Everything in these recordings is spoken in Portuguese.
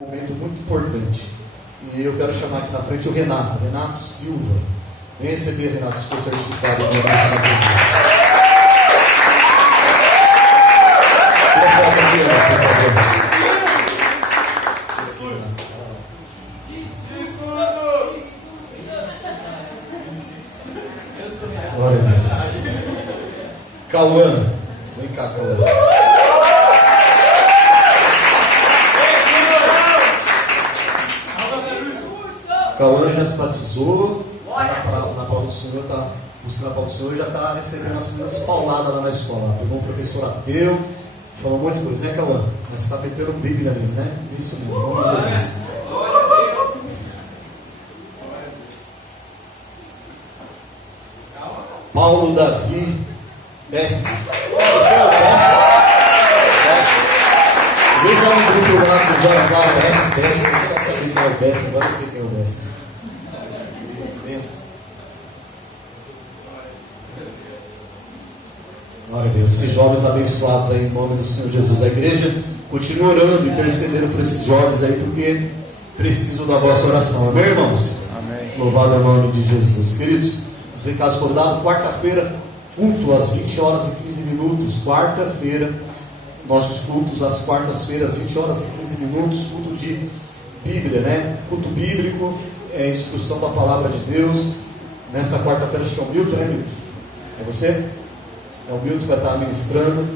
Um momento muito importante. E eu quero chamar aqui na frente o Renato Silva. Vem receber, Renato, o seu certificado de oração. Tira foto aqui, por favor. Glória a Deus. Cauã, vem cá, Cauã. Cauã já se batizou, na Paula do Senhor, está buscando a Paula do Senhor e já está recebendo as primeiras pauladas lá na escola. Pegou um professor ateu, falou um monte de coisa, né, Cauã? Mas você está metendo Bíblia nele, né? Isso mesmo, em nome de Jesus. Paulo Davi Bessi. Você é o Bessi? Veja um grupo lá do Jorge lá, Bessi. Eu não sabia quem é o Bessi, agora eu sei quem é o Bessi. Glória a Deus. Esses jovens abençoados aí em nome do Senhor Jesus. A igreja continua orando e intercedendo por esses jovens aí, porque precisam da vossa oração. Amém, irmãos? Amém. Louvado é o nome de Jesus. Queridos, os recados foram dados. Quarta-feira, culto às 20 horas e 15 minutos. Quarta-feira, nossos cultos às quartas-feiras, 20 horas e 15 minutos. Culto de Bíblia, né? Culto bíblico, instrução da palavra de Deus. Nessa quarta-feira, acho que é o Milton, né, Milton? É você? É o Milton que vai estar ministrando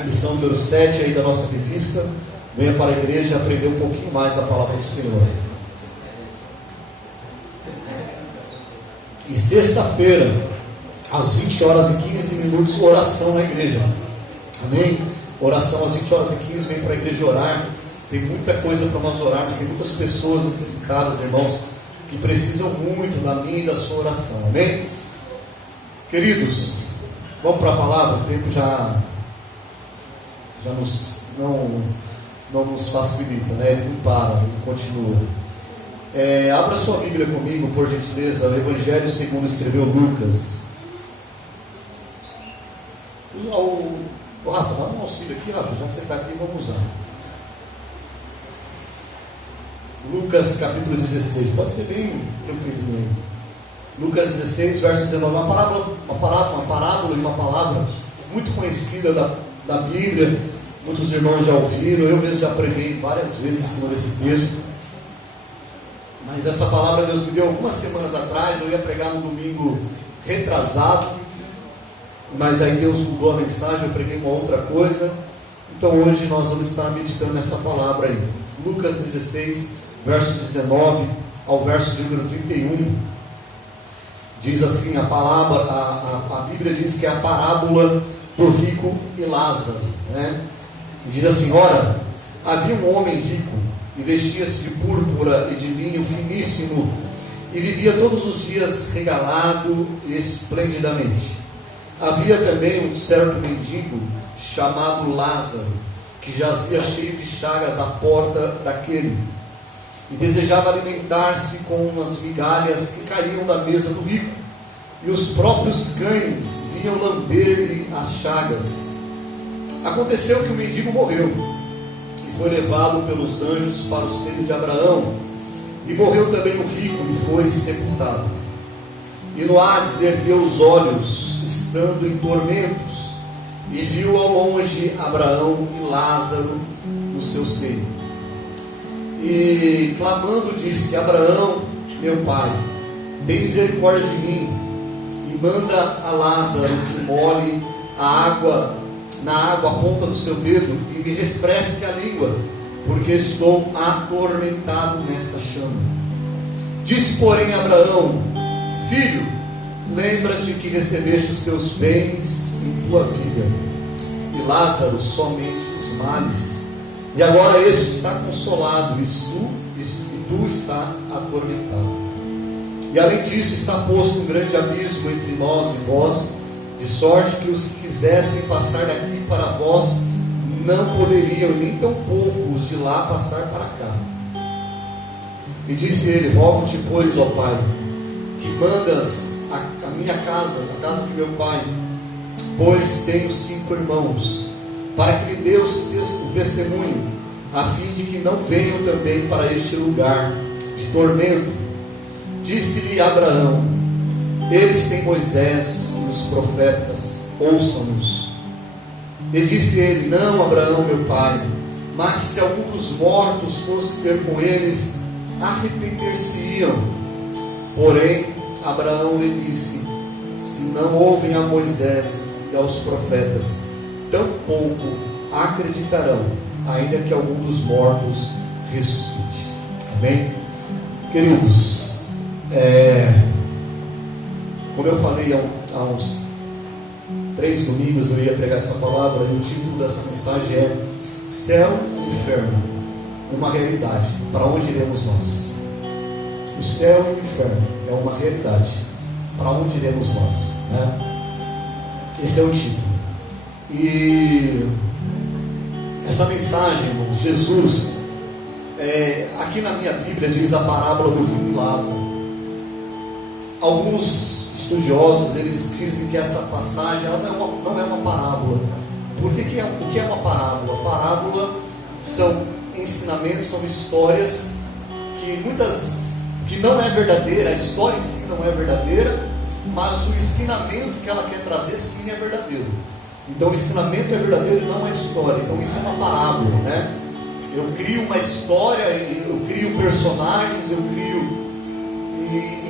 a lição número 7 aí da nossa revista. Venha para a igreja aprender um pouquinho mais da palavra do Senhor. E sexta-feira, às 20 horas e 15 minutos, oração na igreja. Amém? Oração às 20 horas e 15, vem para a igreja orar. Tem muita coisa para nós orarmos, tem muitas pessoas necessitadas, irmãos, que precisam muito da minha e da sua oração. Amém? Queridos, vamos para a palavra. O tempo já não nos facilita, né? Ele não para, ele continua. Abra sua Bíblia comigo, por gentileza, o Evangelho segundo escreveu Lucas. Rafa, dá um auxílio aqui, Rafa, já que você está aqui, vamos usar. Lucas capítulo 16, pode ser bem tranquilo aí. Lucas 16, verso 19, uma parábola e uma palavra muito conhecida da Bíblia, muitos irmãos já ouviram, eu mesmo já preguei várias vezes em cima desse texto, mas essa palavra Deus me deu algumas semanas atrás, eu ia pregar no domingo retrasado, mas aí Deus mudou a mensagem, eu preguei uma outra coisa, então hoje nós vamos estar meditando nessa palavra aí, Lucas 16, verso 19 ao verso de número 31, diz assim, a Bíblia diz que é a parábola do rico e Lázaro, né? E diz assim, ora, havia um homem rico, e vestia-se de púrpura e de linho finíssimo, e vivia todos os dias regalado e esplendidamente. Havia também um certo mendigo, chamado Lázaro, que jazia cheio de chagas à porta daquele, e desejava alimentar-se com as migalhas que caíam da mesa do rico, e os próprios cães vinham lamber-lhe as chagas. Aconteceu que o mendigo morreu, e foi levado pelos anjos para o seio de Abraão, e morreu também o rico, e foi sepultado. E no Hades ergueu os olhos, estando em tormentos, e viu ao longe Abraão e Lázaro no seu seio. E clamando disse, Abraão, meu pai, tem misericórdia de mim, e manda a Lázaro que molhe na água a ponta do seu dedo, e me refresque a língua, porque estou atormentado nesta chama. Disse porém Abraão, filho, lembra-te que recebeste os teus bens em tua vida, e Lázaro somente os males. E agora este está consolado, e tu está atormentado. E além disso está posto um grande abismo entre nós e vós, de sorte que os que quisessem passar daqui para vós, não poderiam, nem tão pouco os de lá passar para cá. E disse ele, rogo-te, pois, ó Pai, que mandas a minha casa, a casa de meu pai, pois tenho 5 irmãos, para que lhe dê o testemunho, a fim de que não venham também para este lugar de tormento. Disse-lhe Abraão: eles têm Moisés e os profetas, ouçam-nos. E disse ele: não, Abraão, meu pai, mas se algum dos mortos fosse ter com eles, arrepender-se-iam. Porém, Abraão lhe disse: se não ouvem a Moisés e aos profetas, tampouco acreditarão, ainda que algum dos mortos ressuscite. Amém? Queridos, como eu falei há uns 3 domingos, eu ia pregar essa palavra, e o título dessa mensagem é Céu e Inferno, uma realidade. Para onde iremos nós? O céu e o inferno é uma realidade. Para onde iremos nós? Esse é o título. E essa mensagem, irmãos, Jesus, aqui na minha Bíblia diz a parábola do rico e Lázaro. Alguns estudiosos, eles dizem que essa passagem ela não é uma parábola. O que é uma parábola? Parábola são ensinamentos, são histórias que não é verdadeira, a história em si não é verdadeira, mas o ensinamento que ela quer trazer sim é verdadeiro. Então o ensinamento é verdadeiro e não é história. Então isso é uma parábola, né? Eu crio uma história, eu crio personagens,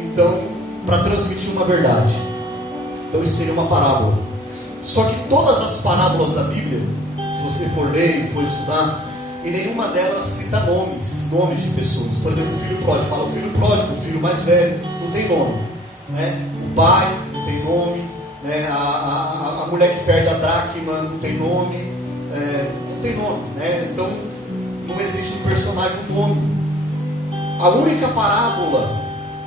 então, para transmitir uma verdade. Então isso seria uma parábola. Só que todas as parábolas da Bíblia, se você for ler e for estudar, e nenhuma delas cita nomes de pessoas. Por exemplo, o filho pródigo, fala o filho pródigo, o filho mais velho, não tem nome, né? O pai não tem nome, né? A mulher que perde a dracma não tem nome, né? Então não existe um personagem, um nome. A única parábola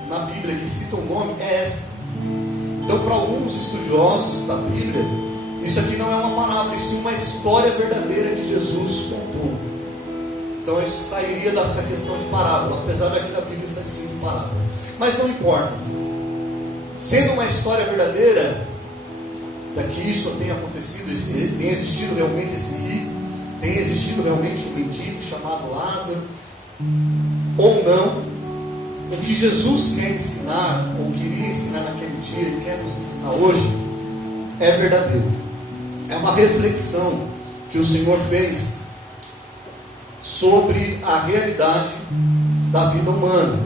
na Bíblia que cita um nome é esta. Então, para alguns estudiosos da Bíblia, isso aqui não é uma parábola, isso é uma história verdadeira que Jesus contou. Então a gente sairia dessa questão de parábola, apesar daqui da Bíblia estar escrito parábola. Mas não importa. Sendo uma história verdadeira, que isso tenha acontecido, tem existido realmente esse rico, tem existido realmente um mendigo chamado Lázaro, ou não, o que Jesus quer ensinar, ou queria ensinar naquele dia, Ele quer nos ensinar hoje, é verdadeiro. É uma reflexão que o Senhor fez sobre a realidade da vida humana.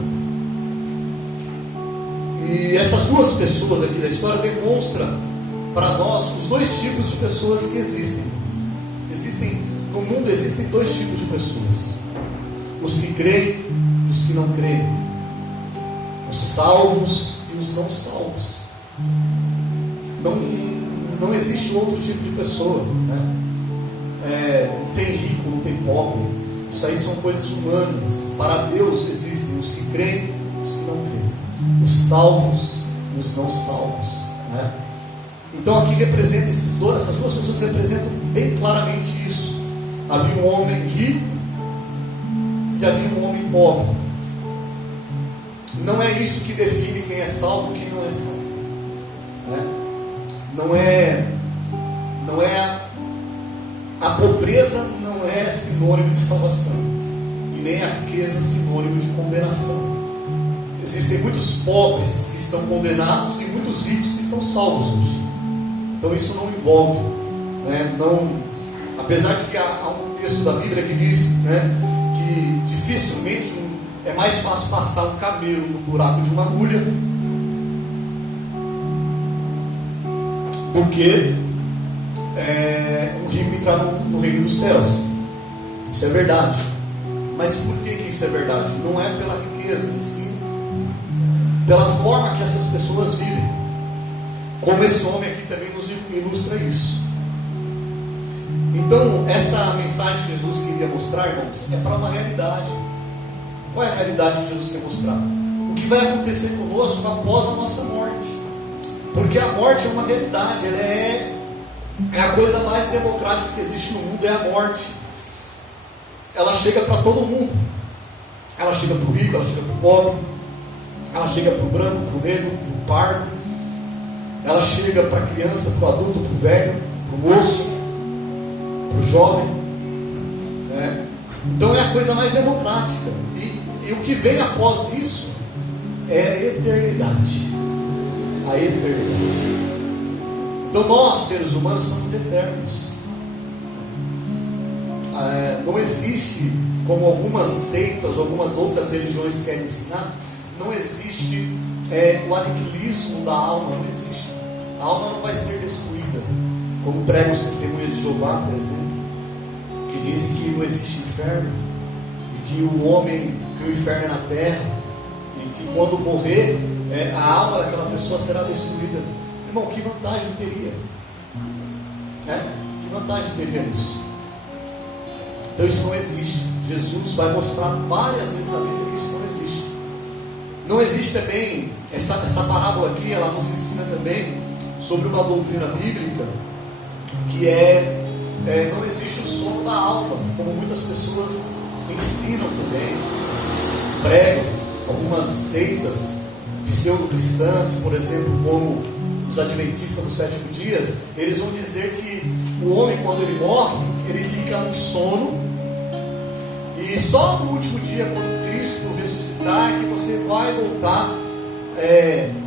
E essas duas pessoas aqui da história demonstram para nós os 2 tipos de pessoas que existem. No mundo existem 2 tipos de pessoas: os que creem e os que não creem, os salvos e os não salvos. Não existe outro tipo de pessoa, né? Não tem rico, não tem pobre. Isso aí são coisas humanas. Para Deus existem os que creem e os que não creem, os salvos e os não salvos, né? Então aqui representa essas 2 pessoas representam bem claramente isso. Havia um homem rico e havia um homem pobre. Não é isso que define quem é salvo e quem não é salvo, né? Não é a pobreza não é sinônimo de salvação, e nem a riqueza sinônimo de condenação. Existem muitos pobres que estão condenados e muitos ricos que estão salvos hoje. Então isso não envolve, né? Apesar de que há um texto da Bíblia que diz, né, que dificilmente é mais fácil passar um camelo no buraco de uma agulha do que um rico entrar no reino dos céus. Isso é verdade. Mas por que isso é verdade? Não é pela riqueza, sim pela forma que essas pessoas vivem. Como esse homem aqui também nos ilustra isso. Então, essa mensagem que Jesus queria mostrar, irmãos, é para uma realidade. Qual é a realidade que Jesus quer mostrar? O que vai acontecer conosco após a nossa morte. Porque a morte é uma realidade, ela é a coisa mais democrática que existe no mundo, é a morte. Ela chega para todo mundo. Ela chega para o rico, ela chega para o pobre, ela chega para o branco, para o negro, para o pardo, ela chega para a criança, para o adulto, para o velho, para o moço, para o jovem, né? Então é a coisa mais democrática. E o que vem após isso é a eternidade. A eternidade. Então nós, seres humanos, somos eternos. Não existe, como algumas seitas, algumas outras religiões querem ensinar, não existe o aniquilismo da alma, não existe. A alma não vai ser destruída, como pregam os testemunhos de Jeová, por exemplo, que dizem que não existe inferno, e que o inferno é na terra, e que quando morrer, a alma daquela pessoa será destruída. Irmão, que vantagem teria? Que vantagem teria nisso? Então isso não existe. Jesus vai mostrar várias vezes na Bíblia que isso não existe. Não existe também, essa parábola aqui, ela nos ensina também sobre uma doutrina bíblica, que não existe o sono da alma, como muitas pessoas ensinam também, pregam. Algumas seitas pseudo-cristãs, por exemplo, como os adventistas do sétimo dia, eles vão dizer que o homem, quando ele morre, ele fica no sono, e só no último dia, quando Cristo ressuscitar, é que você vai voltar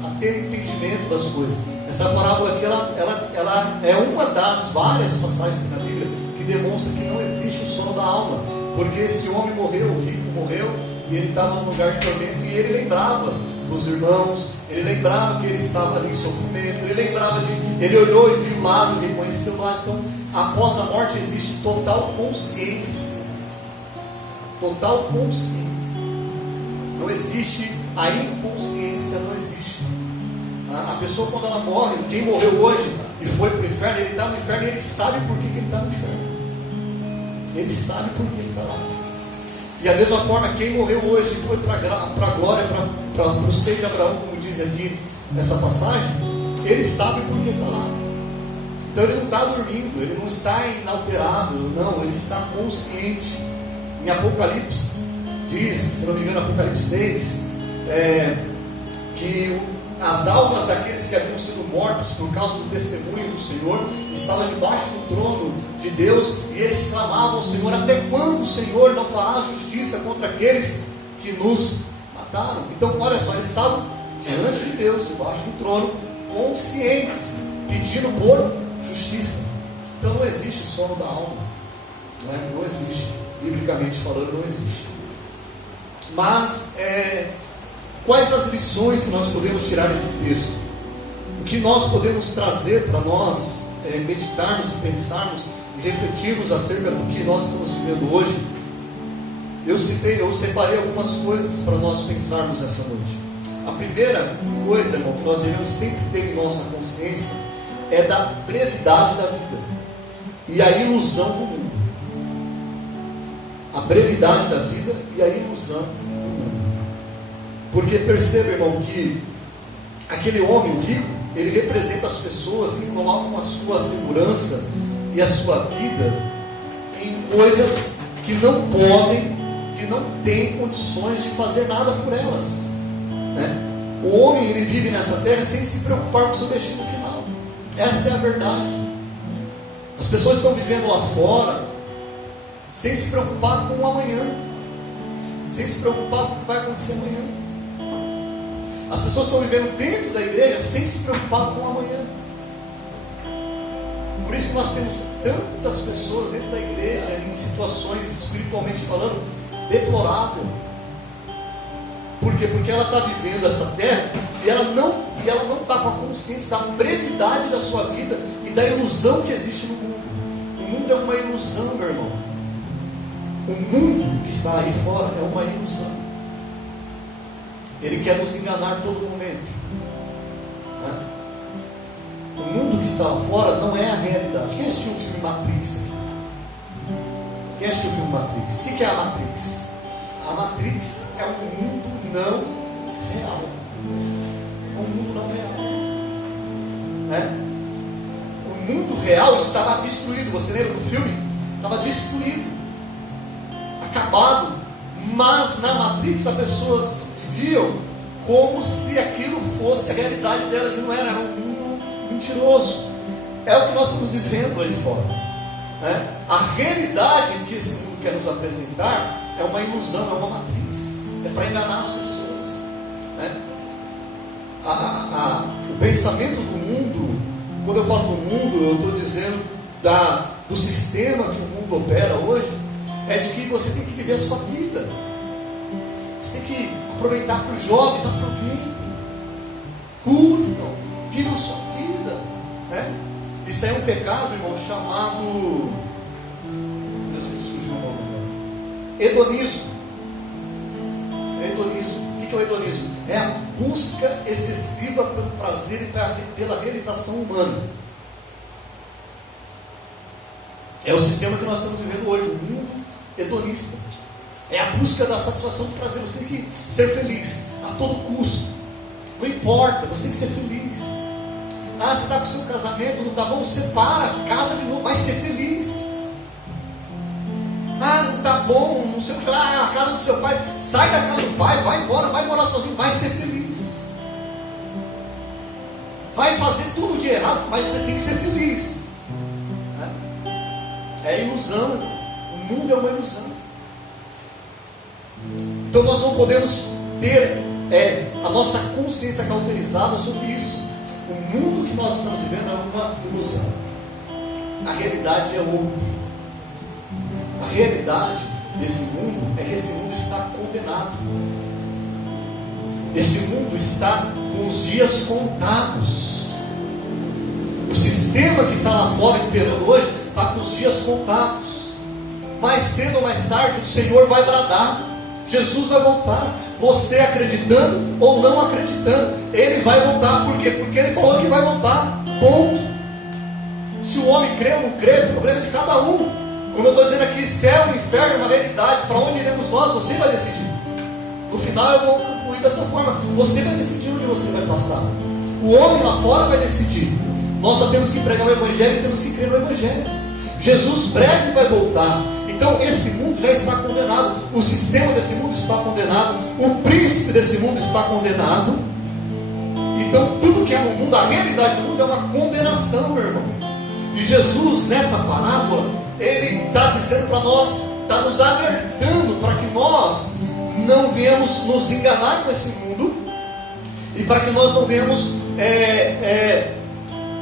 a ter entendimento das coisas. Essa parábola aqui, ela é uma das várias passagens na Bíblia que demonstra que não existe o sono da alma, porque esse homem morreu, o rico morreu, e ele estava num lugar de tormento, e ele lembrava dos irmãos, ele lembrava que ele estava ali em sofrimento, ele olhou e viu Lázaro, reconheceu Lázaro. Então, após a morte existe total consciência. Total consciência. Não existe a inconsciência, não existe. A pessoa, quando ela morre, quem morreu hoje e foi para o inferno, ele está no inferno e ele sabe por que ele está no inferno. Ele sabe por que ele está lá. E da mesma forma, quem morreu hoje e foi para a glória, para o seio de Abraão, como diz aqui nessa passagem, ele sabe por que está lá. Então ele não está dormindo, ele não está inalterável, não, ele está consciente. Em Apocalipse, diz, se não me engano, Apocalipse 6, que as almas daqueles que haviam sido mortos por causa do testemunho do Senhor estavam debaixo do trono de Deus, e eles clamavam ao Senhor: até quando o Senhor não fará justiça contra aqueles que nos mataram? Então olha só, eles estavam diante de Deus, debaixo do trono, conscientes, pedindo por justiça. Então não existe sono da alma, não existe, biblicamente falando, não existe. Mas quais as lições que nós podemos tirar desse texto? O que nós podemos trazer para nós meditarmos e pensarmos e refletirmos acerca do que nós estamos vivendo hoje? Eu separei algumas coisas para nós pensarmos essa noite. A primeira coisa, irmão, que nós devemos sempre ter em nossa consciência é da brevidade da vida e a ilusão do mundo. A brevidade da vida e a ilusão do mundo. Porque perceba, irmão, que aquele homem, o rico, ele representa as pessoas que colocam a sua segurança e a sua vida em coisas que não podem, que não têm condições de fazer nada por elas, né? O homem, ele vive nessa terra sem se preocupar com o seu destino final. Essa é a verdade. As pessoas estão vivendo lá fora sem se preocupar com o amanhã, sem se preocupar com o que vai acontecer amanhã. As pessoas estão vivendo dentro da igreja sem se preocupar com o amanhã. Por isso que nós temos tantas pessoas dentro da igreja em situações, espiritualmente falando, deploráveis. Por quê? Porque ela está vivendo essa terra e ela não está com a consciência da brevidade da sua vida e da ilusão que existe no mundo. O mundo é uma ilusão, meu irmão. O mundo que está aí fora é uma ilusão. Ele quer nos enganar a todo momento, né? O mundo que está lá fora não é a realidade. Quem assistiu o filme Matrix? Quem assistiu o filme Matrix? O que é a Matrix? A Matrix é um mundo não real. É um mundo não real, né? O mundo real estava destruído. Você lembra do filme? Estava destruído, acabado. Mas na Matrix as pessoas viviam como se aquilo fosse a realidade delas, e não era um mundo mentiroso. É o que nós estamos vivendo aí fora, né? A realidade que esse mundo quer nos apresentar é uma ilusão, é uma matriz, é para enganar as pessoas, né? O pensamento do mundo, quando eu falo do mundo, eu estou dizendo do sistema que o mundo opera hoje, é de que você tem que viver a sua vida, você tem que aproveitar para os jovens, aproveitem, curtam, vivam a sua vida, né? Isso é um pecado, irmão, chamado, Deus me surgiu o nome agora, hedonismo. Hedonismo. O que é o hedonismo? É a busca excessiva pelo prazer e pela realização humana. É o sistema que nós estamos vivendo hoje, o mundo hedonista. É a busca da satisfação do prazer. Você tem que ser feliz a todo custo. Não importa, você tem que ser feliz. Você está com o seu casamento, não está bom? Separa, casa de novo, vai ser feliz. Não está bom, não sei o que lá, a casa do seu pai, sai da casa do pai, vai embora, vai morar sozinho, vai ser feliz. Vai fazer tudo de errado, mas você tem que ser feliz. É ilusão, o mundo é uma ilusão. Então nós não podemos ter a nossa consciência cauterizada sobre isso. O mundo que nós estamos vivendo é uma ilusão. A realidade é outra. A realidade desse mundo é que esse mundo está condenado. Esse mundo está com os dias contados. O sistema que está lá fora imperando hoje está com os dias contados. Mais cedo ou mais tarde o Senhor vai bradar. Jesus vai voltar. Você acreditando ou não acreditando, Ele vai voltar. Por quê? Porque Ele falou que vai voltar. Ponto. Se o homem crê ou não crê, o problema é de cada um. Como eu estou dizendo aqui, céu e inferno é uma realidade. Para onde iremos nós? Você vai decidir. No final eu vou concluir dessa forma. Você vai decidir onde você vai passar. O homem lá fora vai decidir. Nós só temos que pregar o Evangelho e temos que crer no Evangelho. Jesus breve vai voltar. Então esse mundo já está condenado. O sistema desse mundo está condenado. O príncipe desse mundo está condenado. Então tudo que é no mundo, a realidade do mundo é uma condenação, meu irmão. E Jesus, nessa parábola, Ele está dizendo para nós, está nos alertando para que nós não venhamos nos enganar com esse mundo e para que nós não venhamos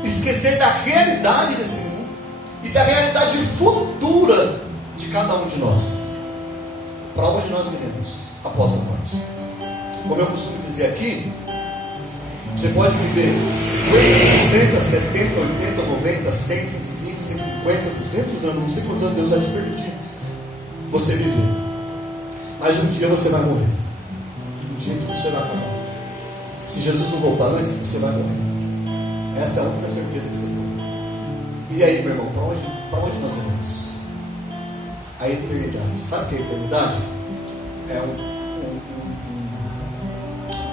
esquecer da realidade desse mundo e da realidade futura de cada um de nós. Para onde nós iremos após a morte? Como eu costumo dizer aqui, você pode viver 50, 60, 70, 80, 90, 100, 120, 150, 200 anos, não sei quantos anos Deus vai te permitir você viver. Mas um dia você vai morrer. Um dia tudo será acabado. Se Jesus não voltar antes, você vai morrer. Essa é a única certeza que você tem. E aí, meu irmão, para onde nós iremos? A eternidade. Sabe o que é a eternidade? É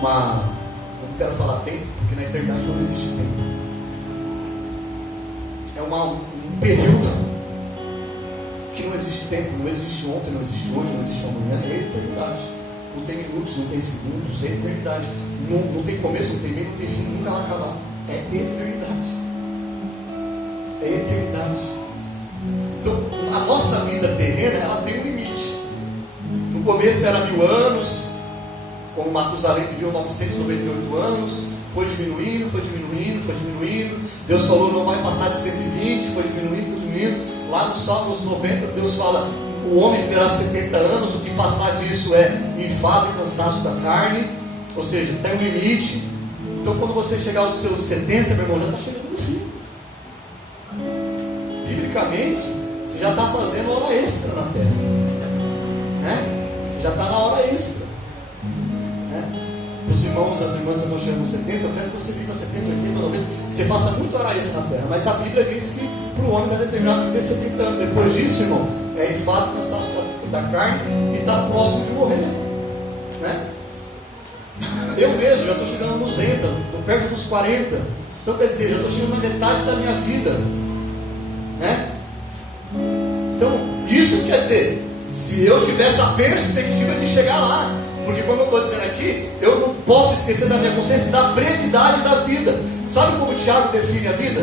não quero falar tempo, porque na eternidade não existe tempo. É um período que não existe tempo, não existe ontem, não existe hoje, não existe amanhã. É a eternidade. Não tem minutos, não tem segundos, é a eternidade. Não tem começo, não tem meio, não tem fim, nunca vai acabar. É eternidade. É eternidade. Então, a nossa vida terrena, ela tem um limite. No começo era 1000 anos, como Matusalém viveu 998 anos, foi diminuindo. Deus falou, não vai passar de 120, foi diminuindo. Lá no Salmos 90, Deus fala, o homem viverá 70 anos, o que passar disso é enfado e cansaço da carne, ou seja, tem um limite. Então quando você chegar aos seus 70, meu irmão, já está chegando no fim. Biblicamente, você já está fazendo hora extra na terra, né? Você já está na hora extra. Os irmãos, as irmãs estão chegando aos 70, eu quero que você viva 70, 80, 90, que você faça muito hora extra na terra. Mas a Bíblia diz que para o homem está determinado viver 70 anos. Depois disso, irmão, é enfado, cansaço da carne e está próximo de morrer, né? Eu mesmo já estou chegando nos 90, estou perto dos 40. Então quer dizer, já estou chegando na metade da minha vida, né? Então, isso quer dizer, se eu tivesse a perspectiva de chegar lá, porque como eu estou dizendo aqui, eu não posso esquecer da minha consciência da brevidade da vida. Sabe como o Tiago define a vida?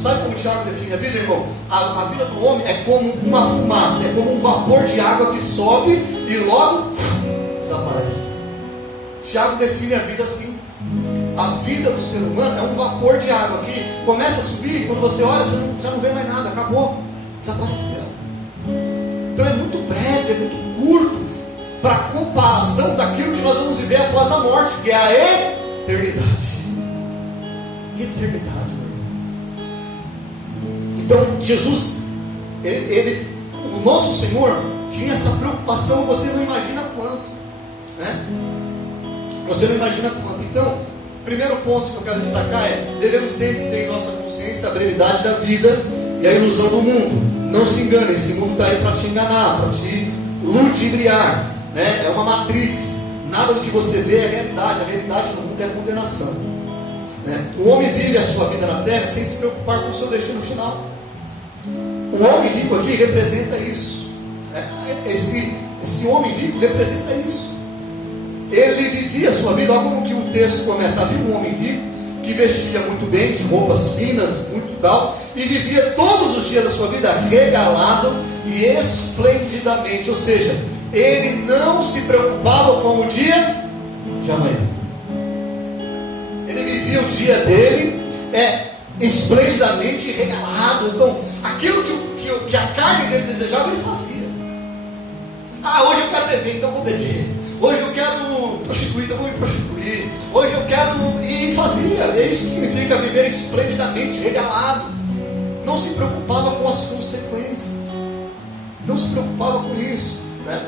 Sabe como o Tiago define a vida, irmão? A vida do homem é como uma fumaça, é como um vapor de água que sobe e logo desaparece. Tiago define a vida assim. A vida do ser humano é um vapor de água que começa a subir e quando você olha, você já não vê mais nada, acabou, desapareceu. Então é muito breve, é muito curto para a comparação daquilo que nós vamos viver após a morte, que é a eternidade. Eternidade, meu irmão. Então Jesus, o nosso Senhor tinha essa preocupação, você não imagina quanto, né? Você não imagina quanto. Então, o primeiro ponto que eu quero destacar é: devemos sempre ter em nossa consciência a brevidade da vida e a ilusão do mundo. Não se engane, esse mundo está aí para te enganar, para te ludibriar, né? É uma matrix. Nada do que você vê é realidade. A realidade do mundo é a condenação, né? O homem vive a sua vida na terra sem se preocupar com o seu destino final. O homem rico aqui representa isso. Esse homem rico representa isso. Ele vivia a sua vida, olha como que o texto começa. Havia um homem rico que vestia muito bem, de roupas finas, muito tal, e vivia todos os dias da sua vida regalado e esplendidamente. Ou seja, ele não se preocupava com o dia de amanhã. Ele vivia o dia dele esplendidamente regalado. Então, aquilo que a carne dele desejava, ele fazia. Hoje eu quero beber, então vou beber. Hoje eu quero prostituir, então vou me prostituir. Hoje eu quero... E fazia. É isso que significa viver esplendidamente, regalado. Não se preocupava com as consequências. Não se preocupava com isso, né?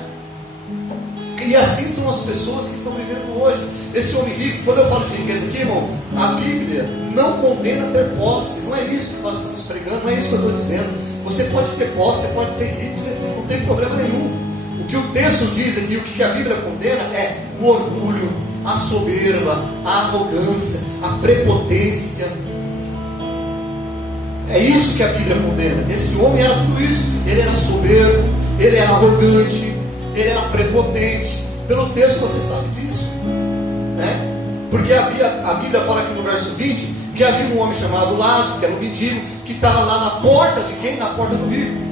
E assim são as pessoas que estão vivendo hoje. Esse homem rico, quando eu falo de riqueza aqui, irmão, a Bíblia não condena ter posse. Não é isso que nós estamos pregando, não é isso que eu estou dizendo. Você pode ter posse, você pode ser rico, você não tem problema nenhum. O que o texto diz aqui, o que a Bíblia condena é o orgulho, a soberba, a arrogância, a prepotência. É isso que a Bíblia condena. Esse homem era tudo isso. Ele era soberbo, ele era arrogante, ele era prepotente. Pelo texto você sabe disso, né? Porque a Bíblia fala aqui no verso 20 que havia um homem chamado Lázaro, que era um mendigo, que estava lá na porta de quem? Na porta do rico.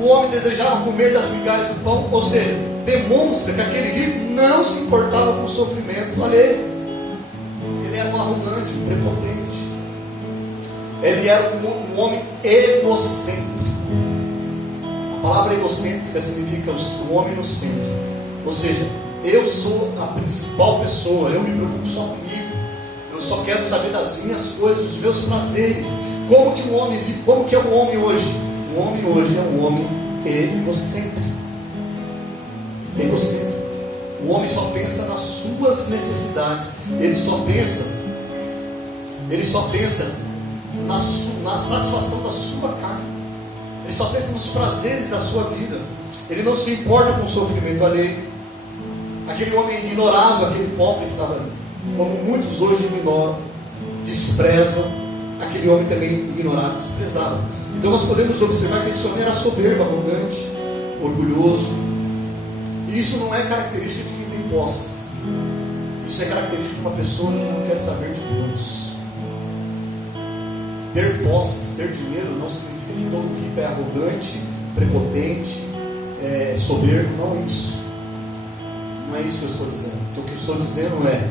O homem desejava comer das migalhas do pão, ou seja, demonstra que aquele rico não se importava com o sofrimento alheio. Ele era um arrogante, um prepotente. Ele era um homem egocêntrico. A palavra egocêntrica significa o homem no centro. Ou seja, eu sou a principal pessoa, eu me preocupo só comigo. Eu só quero saber das minhas coisas, dos meus prazeres. Como que é o homem hoje? O homem hoje é um homem egocêntrico. Egocêntrico. O homem só pensa nas suas necessidades. Ele só pensa na satisfação da sua carne. Ele só pensa nos prazeres da sua vida. Ele não se importa com o sofrimento alheio. Aquele homem ignorava aquele pobre que estava ali, como muitos hoje ignoram, desprezam. Aquele homem também ignorava, desprezava. Então nós podemos observar que esse homem era soberbo, arrogante, orgulhoso. E isso não é característica de quem tem posses. Isso é característica de uma pessoa que não quer saber de Deus. Ter posses, ter dinheiro, não significa que todo rico é arrogante, prepotente, soberbo. Não é isso. Não é isso que eu estou dizendo. O que eu estou dizendo é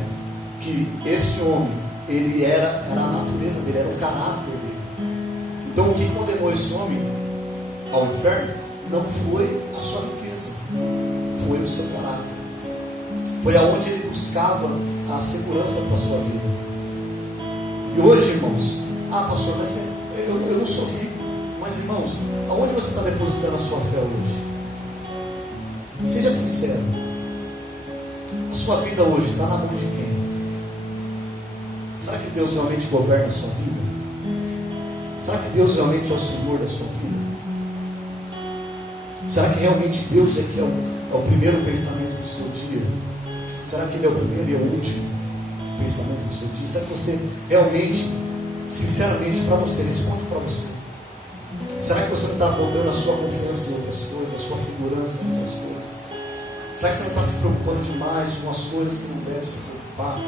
que esse homem, ele era a natureza dele, era o caráter dele. Então o que condenou esse homem ao inferno não foi a sua riqueza, foi o seu caráter. Foi aonde ele buscava a segurança para a sua vida. E hoje, irmãos, pastor, mas eu não sou rico. Mas irmãos, aonde você está depositando a sua fé hoje? Seja sincero. A sua vida hoje está na mão de quem? Será que Deus realmente governa a sua vida? Será que Deus realmente é o Senhor da sua vida? Será que realmente Deus é que é o primeiro pensamento do seu dia? Será que Ele é o primeiro e o último pensamento do seu dia? Será que você realmente, sinceramente, para você, responde para você? Será que você não está botando a sua confiança em outras coisas, a sua segurança em outras coisas? Será que você não está se preocupando demais com as coisas que não devem se preocupar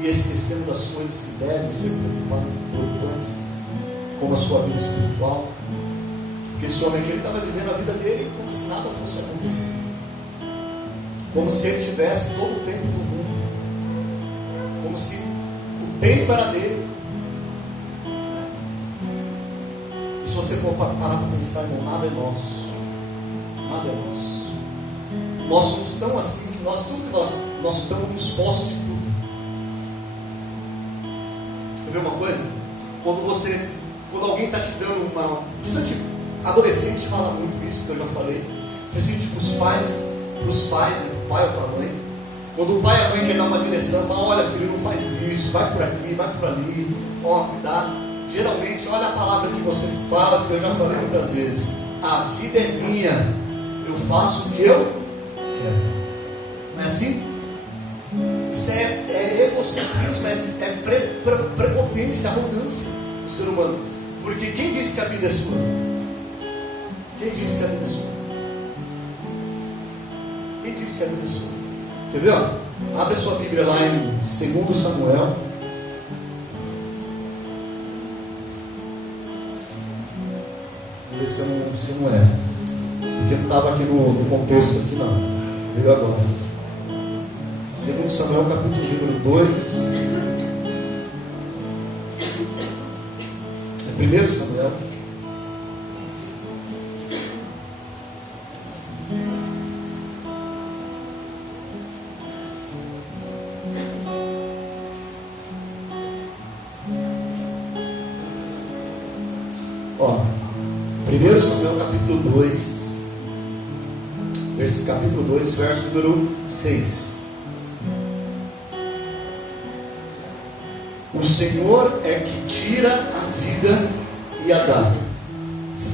e esquecendo das coisas que devem ser preocupantes? como a sua vida espiritual. Porque esse homem aqui, ele estava vivendo a vida dele como se nada fosse acontecer, como se ele tivesse todo o tempo do mundo, como se o tempo era dele. E se você for parar para pensar, irmão, nada é nosso. Nada é nosso. Nós somos tão assim que tudo que nós estamos postos de tudo. Quer ver uma coisa? Quando alguém está te dando principalmente adolescente fala muito isso, que eu já falei, principalmente para os pais, né, o pai ou para a mãe. Quando o pai e a mãe querem dar uma direção, fala: olha filho, não faz isso, vai por aqui, vai por ali, ó, cuidado. Geralmente, olha a palavra que você fala, que eu já falei muitas vezes: a vida é minha, eu faço o que eu quero. Não é assim? Isso é egocentrismo, é prepotência, arrogância do ser humano. Porque quem disse que a vida é sua? Quem disse que a vida é sua? Quem disse que a vida é sua? Quer ver? Ó? Abre a sua Bíblia lá em 2 Samuel. Vamos ver se não é. Porque não estava aqui no contexto aqui, não. Veio agora. 2 Samuel, capítulo número 2. É 1 Samuel. Ó, 1 Samuel, capítulo 2. Capítulo 2, verso número 6. O Senhor é que tira a vida e a dá,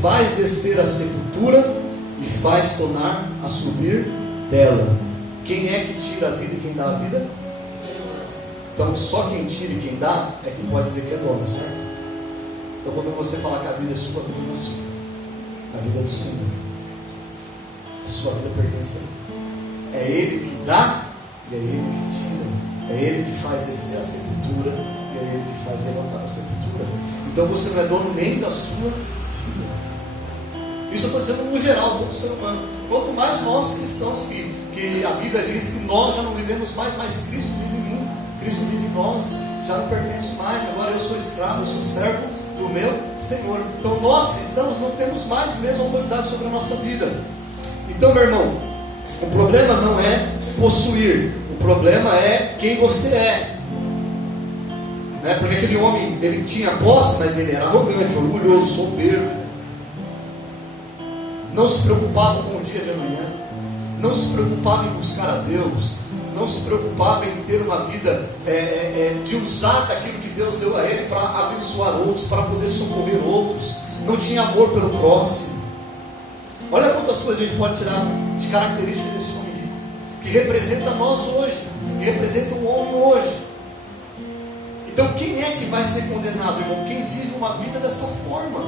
faz descer a sepultura e faz tornar a subir dela. Quem é que tira a vida e quem dá a vida? Então só quem tira e quem dá é quem pode dizer que é dono, certo? Então quando você falar que a vida é sua, a vida não é sua. A vida é do Senhor. A sua vida pertence a Ele. É Ele que dá e é Ele que tira. É Ele que faz descer a sepultura e é Ele que faz levantar a sepultura. Então você não é dono nem da sua vida. Isso eu estou dizendo no geral, todo ser humano. Quanto mais nós cristãos, que a Bíblia diz que nós já não vivemos mais, mas Cristo vive em mim, Cristo vive em nós, já não pertenço mais, agora eu sou escravo, eu sou servo do meu Senhor. Então nós cristãos não temos mais a mesma autoridade sobre a nossa vida. Então, meu irmão, o problema não é possuir, o problema é quem você é. Né? Porque aquele homem, ele tinha posse, mas ele era arrogante, orgulhoso, soberbo. Não se preocupava com o dia de amanhã, não se preocupava em buscar a Deus, não se preocupava em ter uma vida de usar daquilo que Deus deu a ele para abençoar outros, para poder socorrer outros. Não tinha amor pelo próximo. Olha quantas coisas a gente pode tirar de característica desse homem aqui, que representa nós hoje, que representa o homem hoje. Então quem é que vai ser condenado, irmão? Quem vive uma vida dessa forma.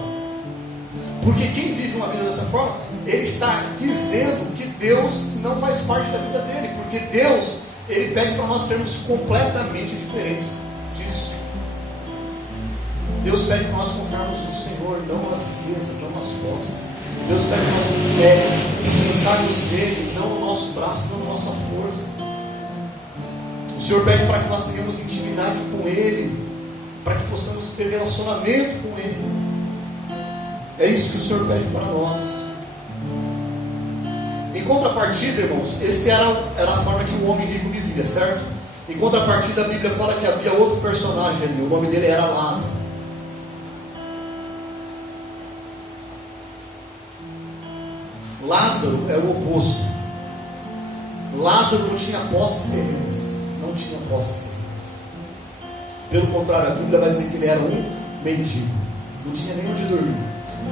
Porque quem vive uma vida dessa forma, ele está dizendo que Deus não faz parte da vida dele. Porque Deus, ele pede para nós sermos completamente diferentes disso. Deus pede para nós confiarmos no Senhor, não nas riquezas, não nas posses. Deus pede para nós descansarmos nele, não no nosso braço, não na nossa força. O Senhor pede para que nós tenhamos intimidade com Ele, para que possamos ter relacionamento com Ele. É isso que o Senhor pede para nós. Em contrapartida, irmãos, era a forma que o homem rico vivia, certo? Em contrapartida, a Bíblia fala que havia outro personagem ali, o nome dele era Lázaro. Lázaro é o oposto. Lázaro não tinha posses terrenas. Não tinha posses terrenas. Pelo contrário, a Bíblia vai dizer que ele era um mendigo. Não tinha nem onde dormir,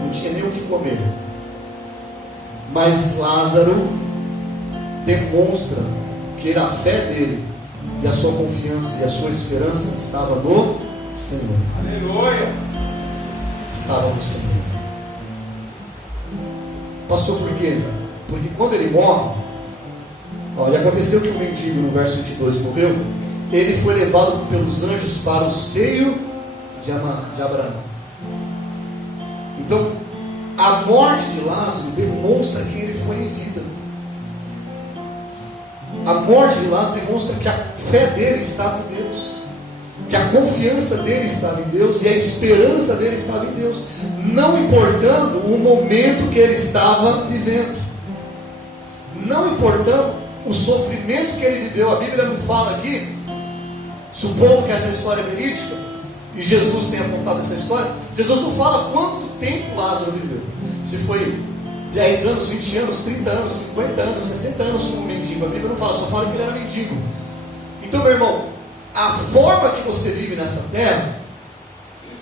não tinha nem o que comer. Mas Lázaro demonstra que a fé dele e a sua confiança e a sua esperança estava no Senhor. Aleluia! Estava no Senhor. Pastor, por quê? Porque quando ele morre, e aconteceu que o mendigo, no verso 22, morreu. Ele foi levado pelos anjos para o seio de Abraão. Então, a morte de Lázaro demonstra quem ele foi em vida. A morte de Lázaro demonstra que a fé dele estava em Deus, que a confiança dele estava em Deus e a esperança dele estava em Deus, não importando o momento que ele estava vivendo, não importando o sofrimento que ele viveu. A Bíblia não fala aqui, supondo que essa história é verídica e Jesus tenha contado essa história, Jesus não fala quanto tempo Lázaro viveu, se foi 10 anos, 20 anos, 30 anos, 50 anos, 60 anos como mendigo. A Bíblia não fala, só fala que ele era mendigo. Então, meu irmão, a forma que você vive nessa terra,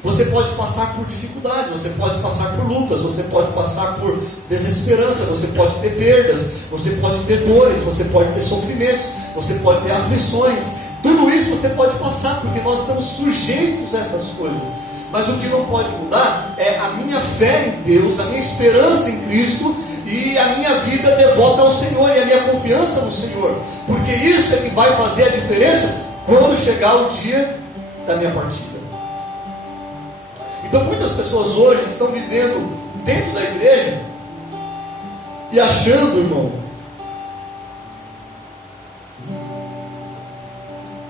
você pode passar por dificuldades, você pode passar por lutas, você pode passar por desesperança, você pode ter perdas, você pode ter dores, você pode ter sofrimentos, você pode ter aflições. Tudo isso você pode passar, porque nós estamos sujeitos a essas coisas. Mas o que não pode mudar é a minha fé em Deus, a minha esperança em Cristo e a minha vida devota ao Senhor e a minha confiança no Senhor, porque isso é que vai fazer a diferença quando chegar o dia da minha partida. Então muitas pessoas hoje estão vivendo dentro da igreja e achando, irmão,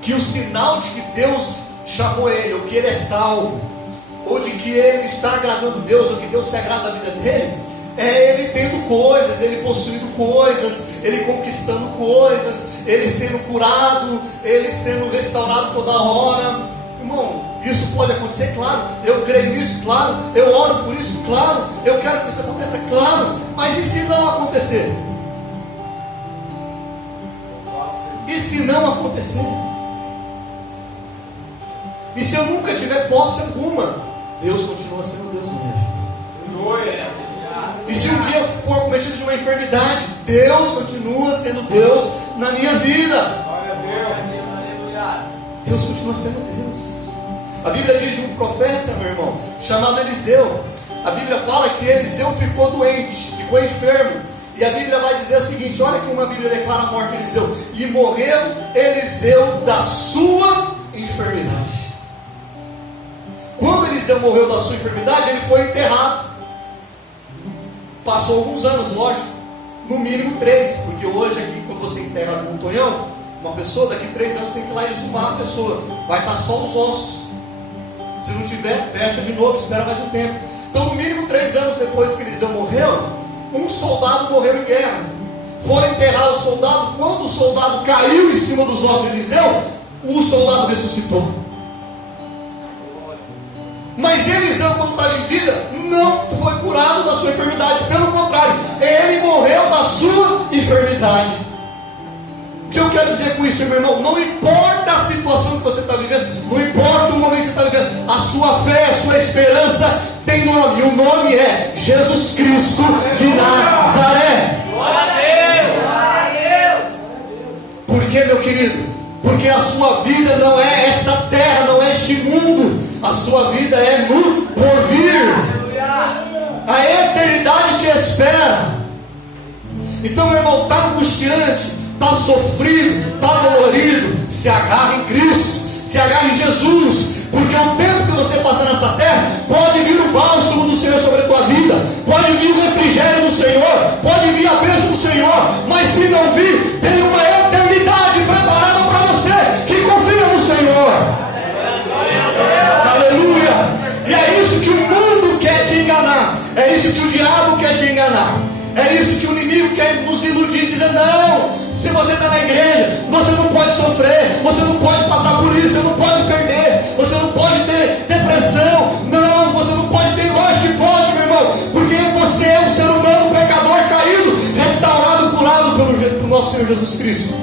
que o sinal de que Deus chamou ele, ou que ele é salvo, ou de que ele está agradando Deus, ou que Deus se agrada da vida dele, é ele tendo coisas, ele possuindo coisas, ele conquistando coisas, ele sendo curado, ele sendo restaurado toda hora. Irmão, isso pode acontecer, claro, eu creio nisso, claro, eu oro por isso, claro, eu quero que isso aconteça, claro, mas e se não acontecer? E se não acontecer? E se eu nunca tiver posse alguma, Deus continua sendo Deus na minha vida. E se um dia for cometido de uma enfermidade, Deus continua sendo Deus na minha vida. Deus continua sendo Deus. A Bíblia diz de um profeta, meu irmão, chamado Eliseu. A Bíblia fala que Eliseu ficou doente, ficou enfermo. E a Bíblia vai dizer o seguinte, olha como a Bíblia declara a morte de Eliseu: e morreu Eliseu da sua enfermidade. Quando Eliseu morreu da sua enfermidade, ele foi enterrado. Passou alguns anos, lógico, no mínimo 3, porque hoje aqui, quando você enterra no Tonhão, uma pessoa, daqui 3 anos tem que ir lá exumar a pessoa, vai estar só os ossos. Se não tiver, fecha de novo, espera mais um tempo. Então, no mínimo 3 anos depois que Eliseu morreu, um soldado morreu em guerra. Foram enterrar o soldado. Quando o soldado caiu em cima dos ossos de Eliseu, o soldado ressuscitou. Mas Eliseu, quando estava em vida, não foi curado da sua enfermidade. Pelo contrário, ele morreu da sua enfermidade. O que eu quero dizer com isso, meu irmão? Não importa a situação que você está vivendo, não importa o momento que você está vivendo, a sua fé, a sua esperança tem nome. E o nome é Jesus Cristo de Nazaré. Glória a Deus! Glória a Deus! Por que, meu querido? Porque a sua vida não é esta terra, não é este mundo. A sua vida é no porvir. A eternidade te espera. Então, meu irmão, está angustiante, está sofrido, está dolorido, se agarra em Cristo, se agarra em Jesus, porque o tempo que você passar nessa terra, pode vir o bálsamo do Senhor sobre a tua vida, pode vir o refrigério do Senhor, pode vir a bênção do Senhor, mas se não vir, tem uma eternidade preparada para você que confia no Senhor. Aleluia! E é isso que o mundo quer te enganar, é isso que o diabo quer te enganar, é isso que o inimigo quer nos iludir, dizendo: não, se você está na igreja, você não pode sofrer, você não pode passar por isso, você não pode perder, você não pode ter depressão, não, você não pode ter. Lógico que pode, meu irmão, porque você é um ser humano pecador caído, restaurado, curado pelo nosso Senhor Jesus Cristo.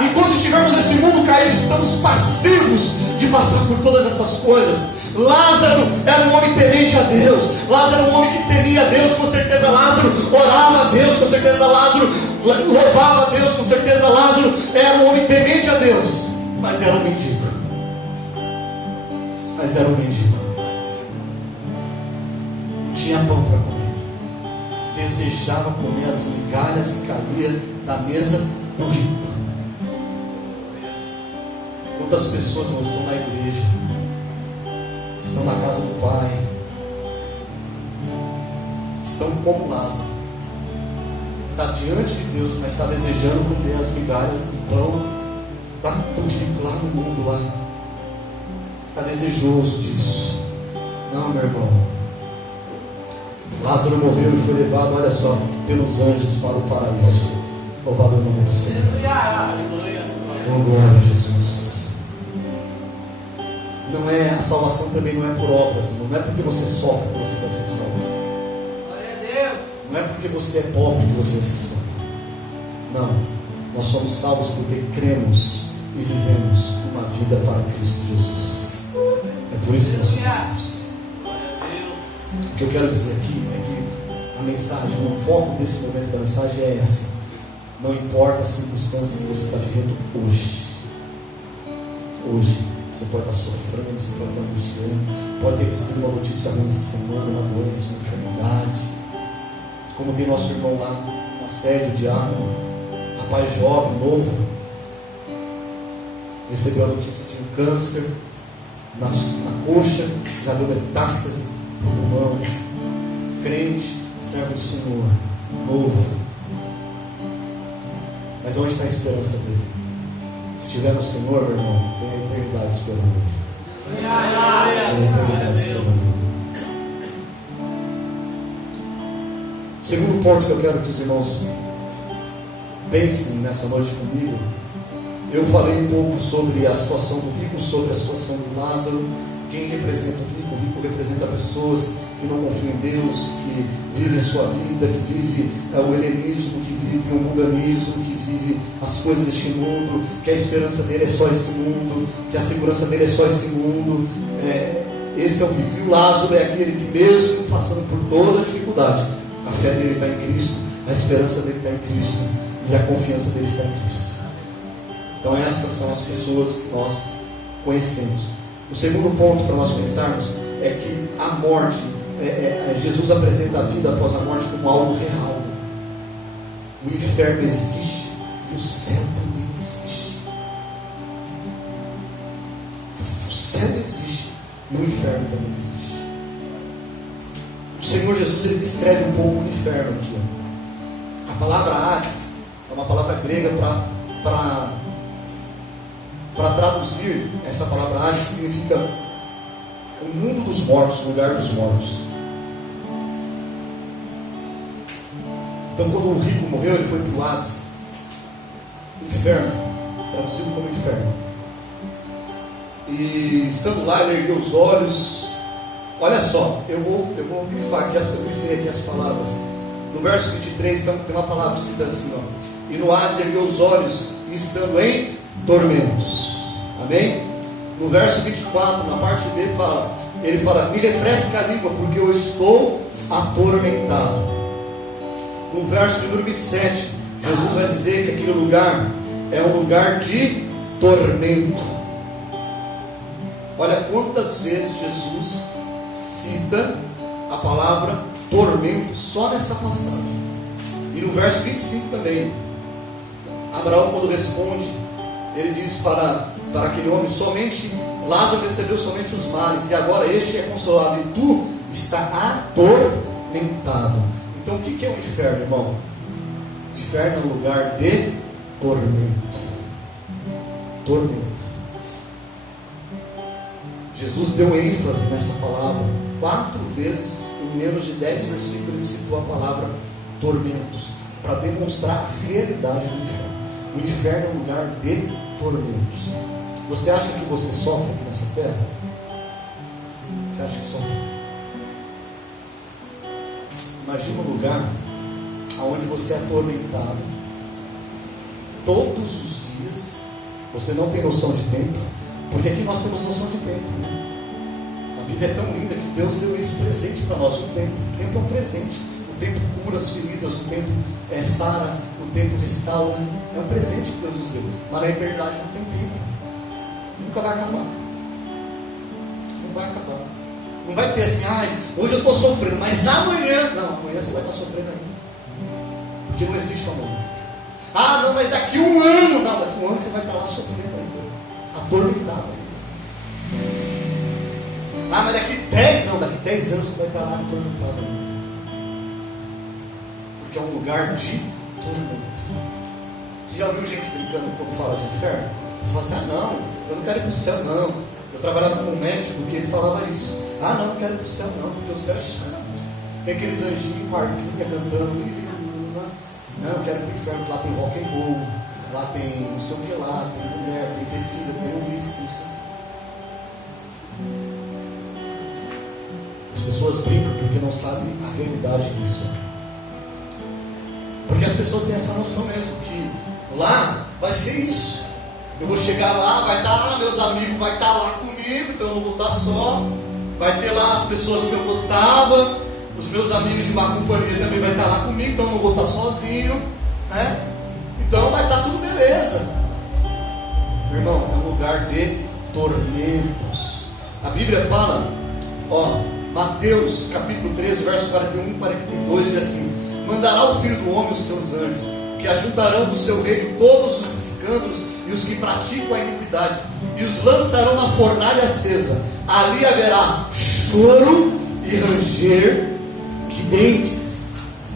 Enquanto estivermos nesse mundo caído, estamos passivos de passar por todas essas coisas. Lázaro era um homem temente a Deus. Lázaro era um homem que temia a Deus. Com certeza Lázaro orava a Deus. Com certeza Lázaro louvava a Deus. Com certeza Lázaro era um homem temente a Deus. Mas era um mendigo. Não tinha pão para comer. Desejava comer as migalhas que caíam da mesa do rico. Quantas pessoas não estão na igreja, estão na casa do Pai, estão como Lázaro. Está diante de Deus, mas está desejando comer as migalhas do pão do rico lá no mundo lá. Está desejoso disso. Não, meu irmão. Lázaro morreu e foi levado, olha só, pelos anjos para o paraíso. Louvado o nome do Senhor. Oh, glória a Jesus. Não é, a salvação também não é por obras, irmão. Não é porque você sofre que você vai ser salvo. Glória a Deus. Não é porque você é pobre que você vai ser salvo. Não. Nós somos salvos porque cremos e vivemos uma vida para Cristo Jesus. É por isso que nós somos salvos. O que eu quero dizer aqui é que a mensagem, o foco desse momento da mensagem é essa. Não importa a circunstância que você está vivendo hoje. Hoje, você pode estar sofrendo, você pode estar angustiando, pode ter recebido uma notícia ruim essa semana, uma doença, uma enfermidade. Como tem nosso irmão lá na sede, o diácono, rapaz jovem, novo, recebeu a notícia de um câncer na coxa, já deu metástase no pulmão. Crente, servo do Senhor, novo. Mas onde está a esperança dele? Se tiver no Senhor, meu irmão, tem a eternidade esperando ele. Tem a eternidade esperando ele. O segundo ponto que eu quero que os irmãos pensem nessa noite comigo. Eu falei um pouco sobre a situação do rico, sobre a situação do Lázaro. Quem representa o rico? O rico representa pessoas que não confiam em Deus, que vivem a sua vida, que vive o helenismo, que vive o mundanismo, que vive as coisas deste mundo, que a esperança dele é só esse mundo, que a segurança dele é só esse mundo. Esse é o rico. E o Lázaro é aquele que, mesmo passando por toda a dificuldade, a fé dele está em Cristo, a esperança dele está em Cristo e a confiança dele está em Cristo. Então essas são as pessoas que nós conhecemos. O segundo ponto para nós pensarmos é que a morte, Jesus apresenta a vida após a morte como algo real. O inferno existe e o céu também existe. O céu existe e o inferno também existe. O Senhor Jesus, ele descreve um pouco o inferno aqui. A palavra Hades é uma palavra grega para traduzir essa palavra Hades, significa o mundo dos mortos, o lugar dos mortos. Então, quando o rico morreu, ele foi para o Hades, inferno, traduzido como inferno. E estando lá, ele ergueu os olhos. Olha só, eu vou grifar aqui, eu grifei aqui as palavras. No verso 23 tem uma palavra escrita assim, ó. E no Hades ergueu os olhos, e estando em tormentos. Amém? No verso 24, na parte B, ele fala: me refresca a língua, porque eu estou atormentado. No verso número 27, Jesus vai dizer que aquele lugar é um lugar de tormento. Olha quantas vezes Jesus cita a palavra tormento só nessa passagem. E no verso 25 também, Abraão, quando responde, ele diz para aquele homem: somente Lázaro recebeu somente os males, e agora este é consolado, e tu está atormentado. Então o que é o inferno, irmão? O inferno é um lugar de tormento. Tormento. Jesus deu ênfase nessa palavra 4 vezes, em menos de 10 versículos, ele citou a palavra tormentos, para demonstrar a realidade do inferno. O inferno é um lugar de tormentos. Você acha que você sofre aqui nessa terra? Você acha que sofre? Imagina um lugar onde você é atormentado todos os dias. Você não tem noção de tempo, porque aqui nós temos noção de tempo, né? A Bíblia é tão linda que Deus deu esse presente para nós. O tempo é um presente. O tempo cura as feridas, o tempo sara, o tempo restaura. É um presente que Deus nos deu. Mas na eternidade não tem tempo. Nunca vai acabar. Não vai acabar. Não vai ter assim: hoje eu estou sofrendo, mas amanhã. Não, amanhã você vai estar sofrendo ainda. Porque não existe amanhã. Não, mas daqui um ano. Não, daqui um ano você vai estar lá sofrendo ainda. Atormentado ainda. Mas daqui 10 anos você vai estar lá atormentado ainda. porque é um lugar de tormento. Você já ouviu gente brincando quando fala de inferno? Você fala assim, não, eu não quero ir para o céu não. Eu trabalhava com um médico que ele falava isso. Não, não quero ir para o céu não, porque o céu é chato. Tem aqueles anjinhos com arpinha cantando. Não, eu quero ir para o inferno, lá tem rock and roll, lá tem não sei o que lá, tem mulher, tem bebida, tem uísque, tem isso. As pessoas brincam porque não sabem a realidade disso. Porque as pessoas têm essa noção mesmo, que lá vai ser isso. Eu vou chegar lá, vai estar lá, meus amigos vai estar lá comigo, então eu não vou estar só. Vai ter lá as pessoas que eu gostava, os meus amigos de má companhia também vai estar lá comigo, então eu não vou estar sozinho, né? Então vai estar tudo beleza. Meu irmão, é um lugar de tormentos. A Bíblia fala, Mateus capítulo 13, verso 41 e 42, diz assim: mandará o Filho do Homem os seus anjos, que ajudarão do seu reino todos os escândalos e os que praticam a iniquidade, e os lançarão na fornalha acesa. Ali haverá choro e ranger de dentes.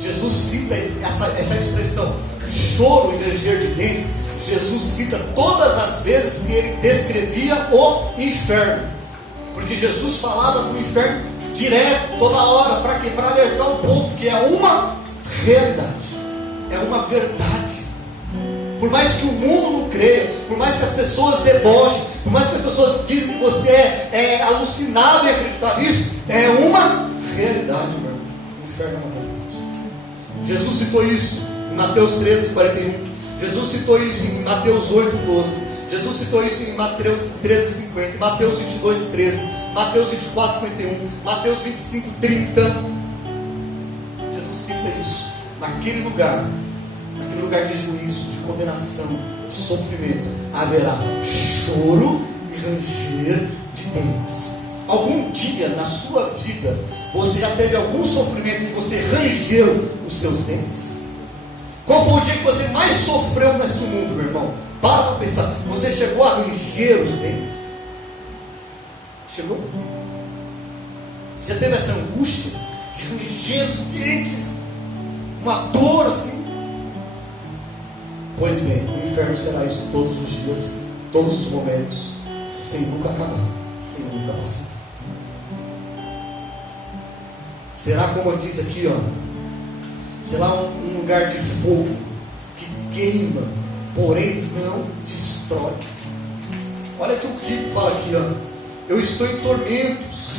Jesus cita essa expressão, choro e ranger de dentes. Jesus cita todas as vezes que ele descrevia o inferno, porque Jesus falava do inferno direto, toda hora. Para quê? Para alertar o povo que é uma realidade, é uma verdade. Por mais que o mundo não creia, por mais que as pessoas debochem, por mais que as pessoas dizem que você é alucinado em acreditar nisso, é uma realidade, meu irmão. O inferno é uma realidade. Jesus citou isso em Mateus 13, 41. Jesus citou isso em Mateus 8, 12. Jesus citou isso em Mateus 13, 50. Mateus 22, 13. Mateus 24, 51. Mateus 25, 30. Jesus cita isso. Naquele lugar de juízo, de condenação, de sofrimento, haverá choro e ranger de dentes. Algum dia na sua vida você já teve algum sofrimento que você rangeu os seus dentes? Qual foi o dia que você mais sofreu nesse mundo, meu irmão? Para pensar. Você chegou a ranger os dentes? Chegou? Você já teve essa angústia de ranger os dentes? Uma dor assim? Pois bem, o inferno será isso todos os dias, todos os momentos, sem nunca acabar, sem nunca passar. Será como diz aqui, será um lugar de fogo que queima, porém não destrói. Olha que o Kiko fala aqui, eu estou em tormentos,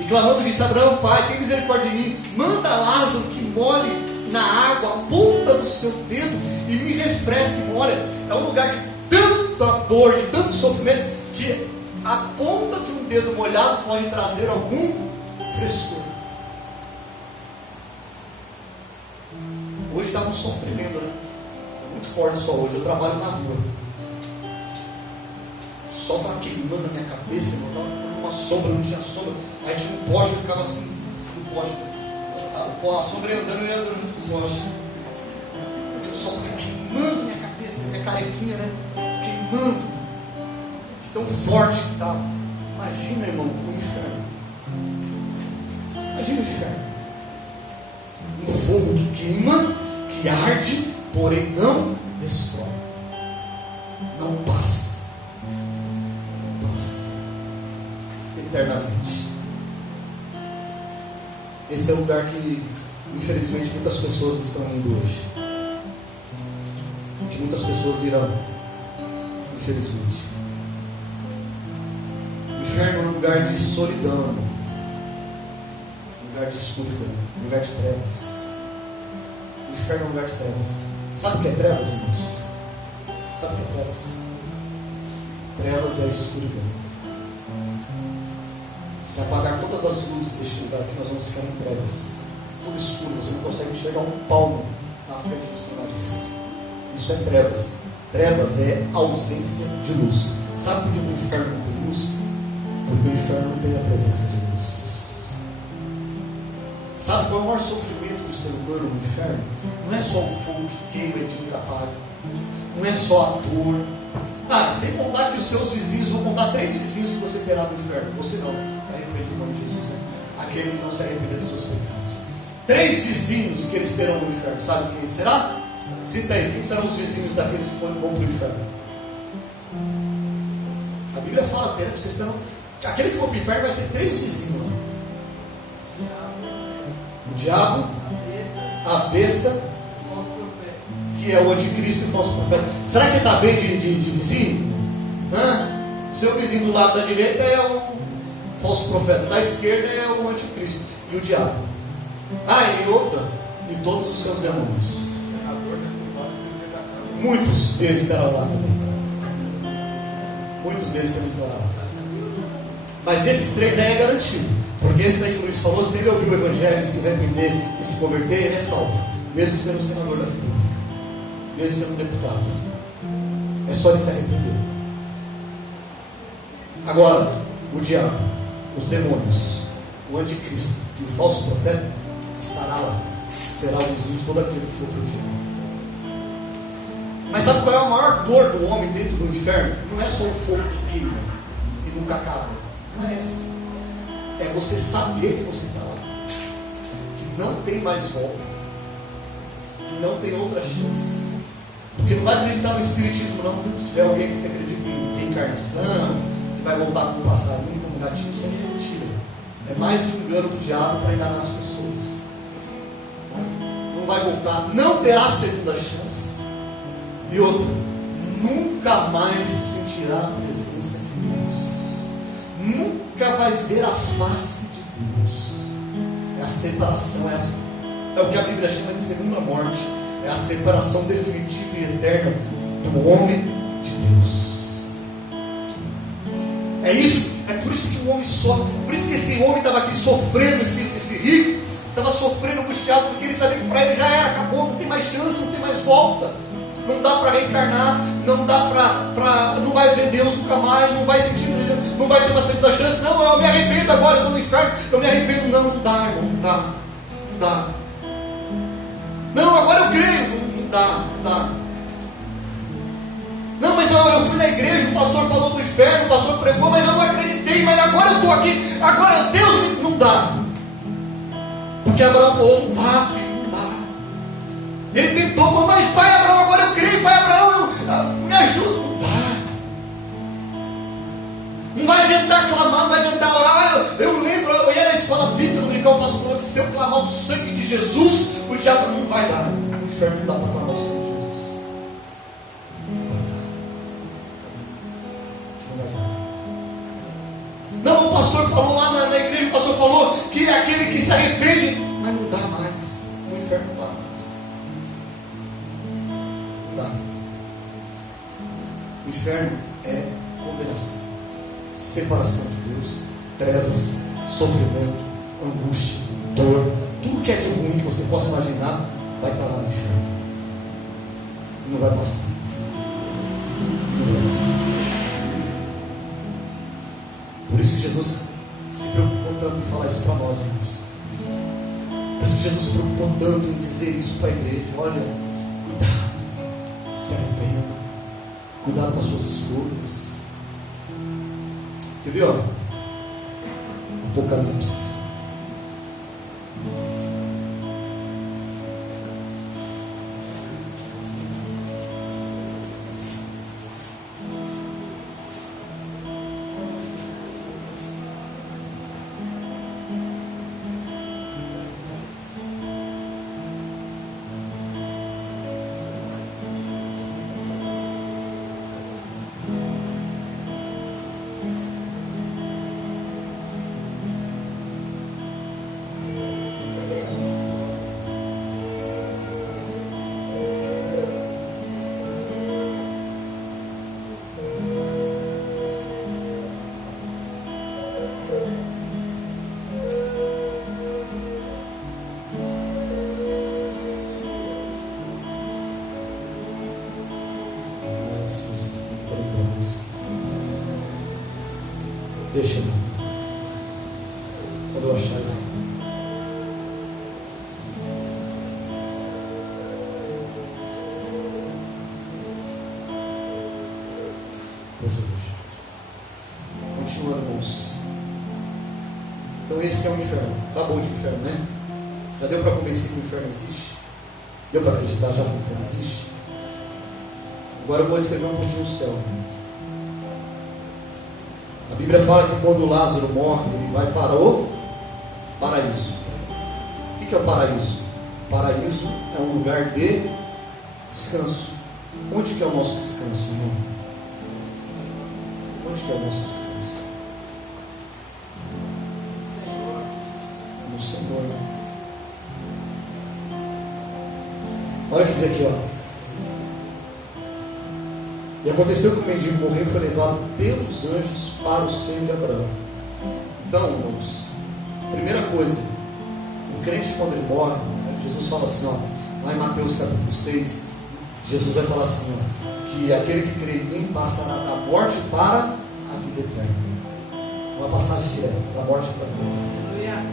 e clamando disse: Abraão, pai, tem misericórdia de mim, manda Lázaro que molhe na água a ponta do seu dedo e me refresque. Olha, é um lugar de tanta dor, de tanto sofrimento, que a ponta de um dedo molhado pode trazer algum frescor. Hoje está um sol tremendo, né? É muito forte o sol hoje. Eu trabalho na rua, o sol estava queimando na minha cabeça, eu estava com uma sombra, não tinha sombra. Aí tinha um poste, eu ficava assim, no poste, a sombra andando e andando junto com o poste. Porque o sol estava queimando minha cabeça, minha carequinha, né? Queimando, de tão forte que estava. Imagina, irmão, o inferno. Imagina o inferno. Um fogo que queima, que arde, porém não destrói, não passa, eternamente. Esse é o lugar que, infelizmente, muitas pessoas estão indo hoje, que muitas pessoas irão, infelizmente. O inferno é um lugar de solidão, um lugar de escuridão, um lugar de trevas. O inferno é um lugar de trevas. Sabe o que é trevas, irmãos? Sabe o que é trevas? Trevas é a escuridão. Se apagar todas as luzes deste lugar aqui, nós vamos ficar em trevas. Tudo escuro, você não consegue enxergar um palmo na frente do seu nariz. Isso é trevas. Trevas é ausência de luz. Sabe por que o inferno não tem luz? Porque o inferno não tem a presença de luz. Sabe qual é o maior sofrimento do ser humano no inferno? Não é só o fogo que queima e que nunca apaga. Não é só a dor. Sem contar que os seus vizinhos, vão contar 3 vizinhos que você terá no inferno. Você não. Arrepende em nome de Jesus. Aquele que não se arrepender dos seus pecados. 3 vizinhos que eles terão no inferno. Sabe quem será? Cita aí, quem serão os vizinhos daqueles que vão para o inferno? A Bíblia fala até, vocês terão. Aquele que for para o inferno vai ter 3 vizinhos lá. O diabo, a besta, que é o anticristo e o falso profeta. Será que você está bem de vizinho? O seu vizinho do lado da direita é o falso profeta, da esquerda é o anticristo e o diabo. E outra, e todos os seus demônios. Muitos deles estarão lá também. Muitos deles também estarão lá. Mas esses 3 aí é garantido. Porque esse daí que o Luiz falou, se ele ouvir o Evangelho, se arrepender e se converter, ele é salvo. Mesmo sendo um senador da República. Mesmo sendo um deputado. É só ele se arrepender. Agora, o diabo, os demônios, o anticristo e o falso profeta estará lá. Será o vizinho de todo aquele que for para o inferno. Mas sabe qual é a maior dor do homem dentro do inferno? Não é só o fogo que queima e nunca acaba. Não é essa. É você saber que você está lá. Que não tem mais volta. Que não tem outra chance. Porque não vai acreditar no espiritismo não. Se tiver alguém que acredita em reencarnação, que vai voltar com o passarinho, com o gatinho, isso é mentira. É mais um engano do diabo para enganar as pessoas. Não vai voltar. Não terá segunda chance. E outra, nunca mais sentirá a presença de Deus. Nunca vai ver a face de Deus. É a separação, é o que a Bíblia chama de segunda morte. É a separação definitiva e eterna do homem de Deus. É isso, é por isso que o homem sofre. Por isso que esse homem estava aqui sofrendo, esse rico estava sofrendo, angustiado, porque ele sabia que para ele já era, acabou, não tem mais chance, não tem mais volta. Não dá para reencarnar, não dá não vai ver Deus nunca mais, não vai sentir, não vai ter uma segunda chance. Não, eu me arrependo agora, eu estou no inferno, eu me arrependo. Não dá, irmão, não dá. Não, agora eu creio, não dá. Não, mas eu fui na igreja, o pastor falou do inferno, o pastor pregou, mas eu não acreditei, mas agora eu estou aqui, agora Deus não dá. Porque Abraão falou, não dá, filho. Ele tentou, falou, mas pai Abraão, agora eu creio, pai Abraão, me ajuda. Não dá. Não vai adiantar clamar, não vai adiantar orar. Eu lembro, eu ia na escola bíblica dominical, o pastor falou que se eu clamar o sangue de Jesus, o diabo não vai dar. O inferno não dá para clamar o sangue de Jesus. Não vai dar. Não, o pastor falou lá na igreja, o pastor falou que é aquele que se arrepende, mas não dá mais. O inferno não dá mais. O inferno é condenação, separação de Deus, trevas, sofrimento, angústia, dor, tudo que é de ruim que você possa imaginar vai estar lá no inferno. E não vai passar. Não vai passar. Por isso que Jesus se preocupou tanto em falar isso para nós, irmãos. Por isso que Jesus se preocupou tanto em dizer isso para a igreja. Olha, cuidado, se arrependa. Cuidado com as suas escolhas. Quer ver, ó? Apocalipse. Deixa eu. Quando eu achar, eu continuando, irmãos. Então esse é o inferno. Tá bom de inferno, né? Já deu para convencer que o inferno existe? Deu para acreditar já que o inferno existe? Agora eu vou escrever um pouquinho o céu. A Bíblia fala que quando Lázaro morre, ele vai para o paraíso. O que é o paraíso? O paraíso é um lugar de descanso. Onde que é o nosso descanso, irmão? Onde que é o nosso descanso? No Senhor, né? Olha o que diz aqui, ó. E aconteceu que o mendigo morreu e foi levado pelos anjos para o seio de Abraão. Então, irmãos, primeira coisa, o crente quando ele morre, Jesus fala assim, ó, lá em Mateus capítulo 6, Jesus vai falar assim, ó, que aquele que crê em mim passará da morte para a vida eterna. Uma passagem direta, da morte para a vida eterna.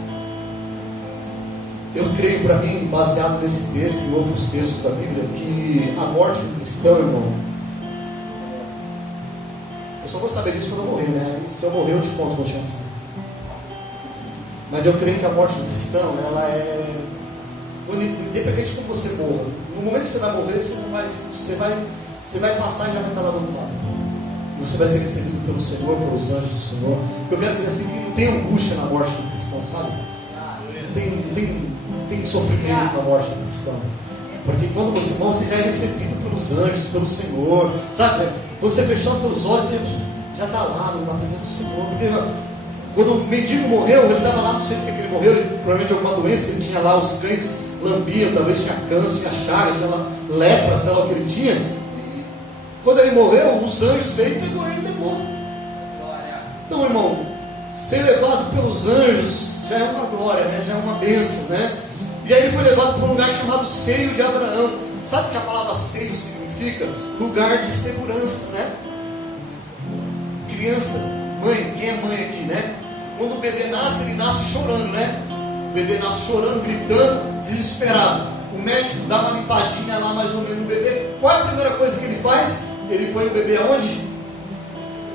Eu creio, para mim, baseado nesse texto e outros textos da Bíblia, que a morte do cristão, irmão, eu só vou saber disso quando eu morrer, né? Se eu morrer, eu te conto como chama. Mas eu creio que a morte do cristão, ela é, independente de como você morra, no momento que você vai morrer, você vai passar e já vai estar lá do outro lado. E você vai ser recebido pelo Senhor, pelos anjos do Senhor. Eu quero dizer assim, que não tem angústia na morte do cristão, sabe? Tem sofrimento na morte do cristão. Porque quando você morre, você já é recebido pelos anjos, pelo Senhor, sabe? Quando você fechar os teus olhos, você já está lá na presença do Senhor. Porque quando o mendigo morreu, ele estava lá, não sei porque ele morreu, ele, provavelmente alguma doença que ele tinha lá, os cães lambiam, talvez tinha câncer, tinha chagas, tinha lepra, sei lá o que ele tinha. E quando ele morreu, os anjos veio e pegou ele e levou. Então, irmão, ser levado pelos anjos já é uma glória, né? Já é uma bênção, né? E aí ele foi levado para um lugar chamado seio de Abraão. Sabe o que a palavra seio significa? Lugar de segurança, né? Criança, mãe, quem é mãe aqui, né? Quando o bebê nasce, ele nasce chorando, né? O bebê nasce chorando, gritando, desesperado. O médico dá uma limpadinha lá mais ou menos no bebê. Qual é a primeira coisa que ele faz? Ele põe o bebê aonde?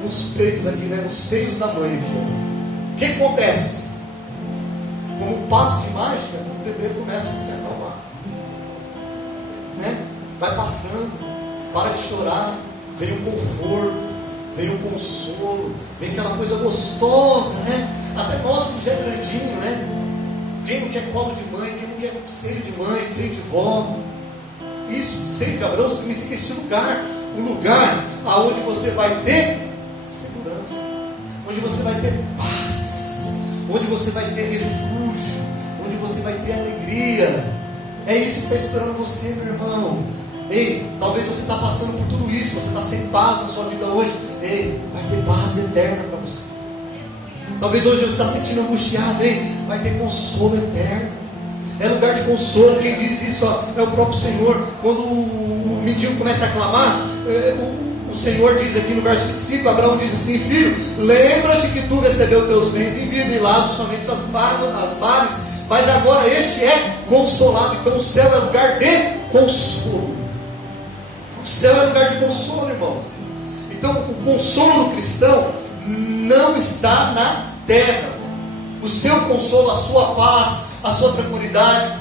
Nos peitos aqui, né? Nos seios da mãe aqui, ó. O que acontece? Como um passo de mágica, o bebê começa a se acalmar, né? Vai passando, para de chorar, vem um conforto, vem um consolo, vem aquela coisa gostosa, né? Até nós que já é grandinho, né? Quem não quer colo de mãe, quem não quer seio de mãe, seio de vó? Isso, seio de Abraão significa esse lugar, um lugar aonde você vai ter segurança, onde você vai ter paz, onde você vai ter refúgio, onde você vai ter alegria. É isso que está esperando você, meu irmão. Ei, talvez você está passando por tudo isso, você está sem paz na sua vida hoje. Ei, vai ter paz eterna para você. Talvez hoje você está sentindo angustiado. Ei, vai ter consolo eterno. É lugar de consolo. Quem diz isso é o próprio Senhor. Quando o mendigo começa a clamar, o Senhor diz aqui no verso 25, Abraão diz assim: filho, lembra-te que tu recebeu teus bens em vida, e Lázaro somente as males, mas agora este é consolado. Então o céu é lugar de consolo. O céu é lugar de consolo, irmão. Então o consolo do cristão não está na terra. O seu consolo, a sua paz, a sua tranquilidade,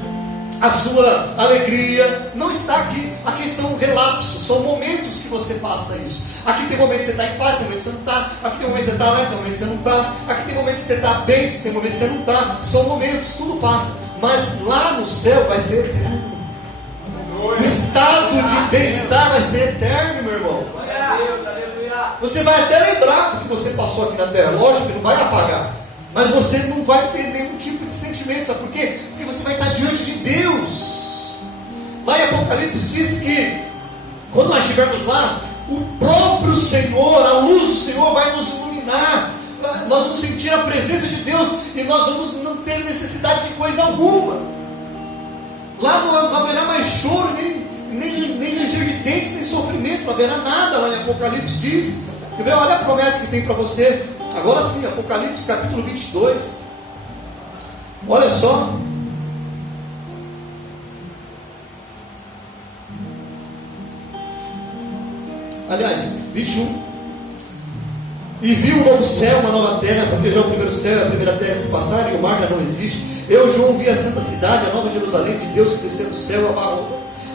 a sua alegria não está aqui. Aqui são relapsos, são momentos que você passa isso. Aqui tem momentos que você está em paz, tem momentos que você não está. Aqui tem momentos que você está, né? Tem momentos que você não está. Aqui tem momentos que você está bem, tem momentos que você não está. São momentos, tudo passa. Mas lá no céu vai ser eterno. O estado de bem-estar vai ser eterno, meu irmão. Você vai até lembrar do que você passou aqui na terra. Lógico que não vai apagar, mas você não vai ter nenhum tipo de sentimento. Sabe por quê? Porque você vai estar diante de Deus. Lá em Apocalipse diz que quando nós estivermos lá, o próprio Senhor, a luz do Senhor vai nos iluminar. Nós vamos sentir a presença de Deus e nós vamos não ter necessidade de coisa alguma. Lá não haverá mais choro, nem ranger de dentes, nem sofrimento. Não haverá nada. Lá em Apocalipse diz. Quer ver? Olha a promessa que tem para você. Agora sim, Apocalipse capítulo 22. Olha só. Aliás, 21. e vi um novo céu, uma nova terra, porque já o primeiro céu e a primeira terra se passaram e o mar já não existe. Eu, João, vi a santa cidade, a nova Jerusalém de Deus, que desceu do céu,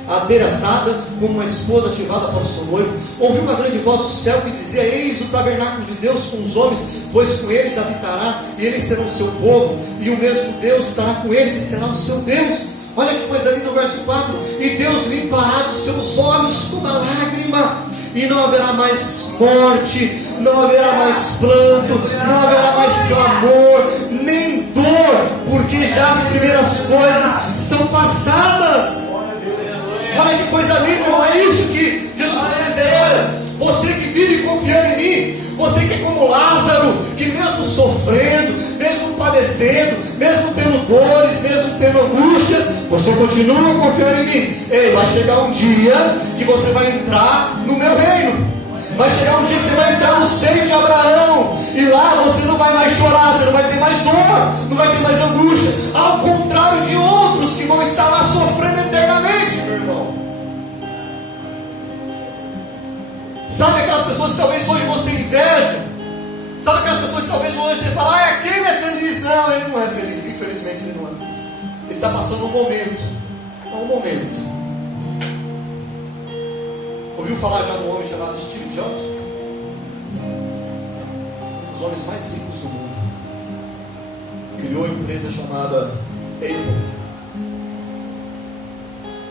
adereçada como uma esposa ativada para o seu noivo. Ouvi uma grande voz do céu que dizia: eis o tabernáculo de Deus com os homens, pois com eles habitará, e eles serão o seu povo, e o mesmo Deus estará com eles e será o seu Deus. Olha que coisa linda o verso 4: e Deus limpará dos seus olhos toda lágrima, e não haverá mais morte, não haverá mais pranto, não haverá mais clamor, nem dor, porque já as primeiras coisas são passadas. Olha que coisa linda, não é isso que Jesus está dizendo? Olha, você que vive confiando em mim, você que é como Lázaro, que mesmo sofrendo, mesmo padecendo, mesmo tendo dores, mesmo tendo angústias, você continua confiando em mim. Ei, vai chegar um dia que você vai entrar no meu reino. Vai chegar um dia que você vai entrar no seio de Abraão, e lá você não vai mais chorar, você não vai ter mais dor, não vai ter mais angústia, ao contrário de outros que vão estar lá sofrendo eternamente, meu irmão. Sabe aquelas pessoas que talvez hoje você inveja? Sabe aquelas pessoas que talvez hoje você fala: ah, aquele é feliz? Não, ele não é feliz, infelizmente ele não é feliz. Ele está passando um momento, Ouviu falar já de um homem chamado Steve Jobs? Um dos homens mais ricos do mundo. Criou uma empresa chamada Apple.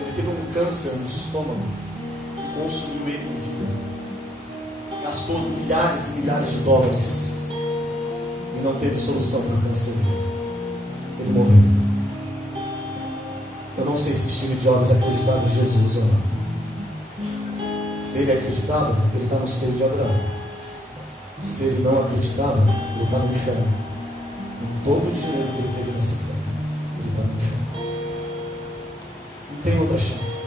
Ele teve um câncer no estômago que consumiu ele em vida. Gastou milhares e milhares de dólares e não teve solução para o câncer dele. Ele morreu. Eu não sei se Steve Jobs acreditava em Jesus ou não. Se ele acreditava, ele está no seio de Abraão. Se ele não acreditava, ele está no inferno. Com todo o dinheiro que ele teve nessa terra, ele está no inferno. Não tem outra chance.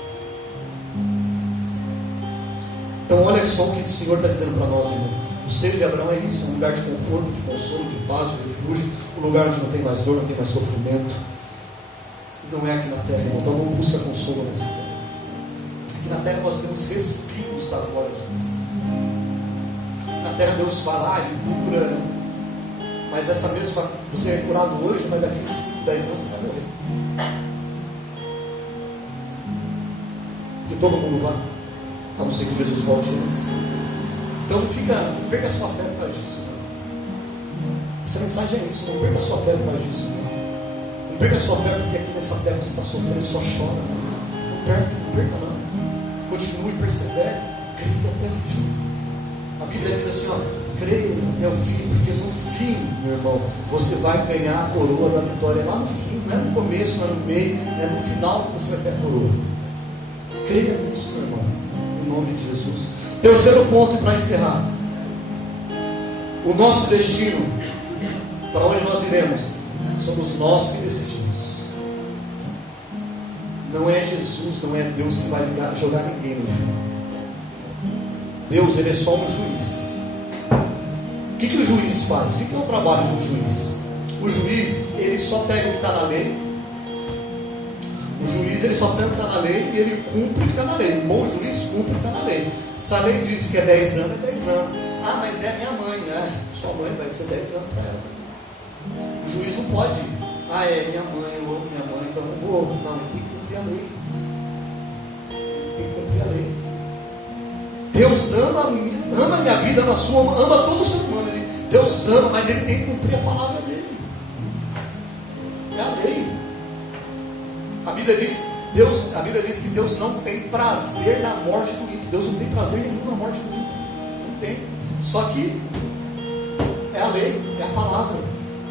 Então olha só o que o Senhor está dizendo para nós, irmão. O seio de Abraão é isso, um lugar de conforto, de consolo, de paz, de refúgio, um lugar onde não tem mais dor, não tem mais sofrimento. Não é aqui na terra, irmão. Então não busca consolo nessa terra. Aqui na terra nós temos respingos da glória de Deus. Aqui na terra Deus fala, Ele cura. Mas essa mesma, você é curado hoje, mas daqui a 5, 10 anos você vai morrer. E todo mundo vai, a não ser que Jesus volte antes. Então não perca a sua fé por causa disso. Essa mensagem é isso, não perca a sua fé por causa disso. Não perca a sua fé porque aqui nessa terra você está sofrendo e só chora. Não perca não. Continue e persevere, creia até o fim. A Bíblia diz assim, creia até o fim, porque no fim, meu irmão, você vai ganhar a coroa da vitória. É lá no fim, não é no começo, não é no meio, é no final que você vai ter a coroa. Creia nisso, meu irmão, em nome de Jesus. Terceiro ponto para encerrar: o nosso destino, para onde nós iremos, somos nós que decidimos. Não é Jesus, não é Deus que vai jogar ninguém no final. Deus, Ele é só um juiz. O que o juiz faz? O que é o trabalho de um juiz? O juiz, ele só pega o que está na lei. O juiz, ele só pega o que está na lei e ele cumpre o que está na lei. Um bom juiz cumpre o que está na lei. Se a lei diz que é 10 anos, é 10 anos. Ah, mas é minha mãe, né? Sua mãe vai ser 10 anos para ela. O juiz não pode. Ah, é minha mãe, eu amo minha mãe, então não vou. Não, ele tem que cumprir a lei. Ele tem que cumprir a lei. Deus ama a minha vida, ama a sua, ama todo o ser humano. Deus ama, mas Ele tem que cumprir a palavra dele. É a lei. A Bíblia diz que Deus não tem prazer na morte do ímpio. Deus não tem prazer nenhum na morte do ímpio. Não tem. Só que é a lei, é a palavra.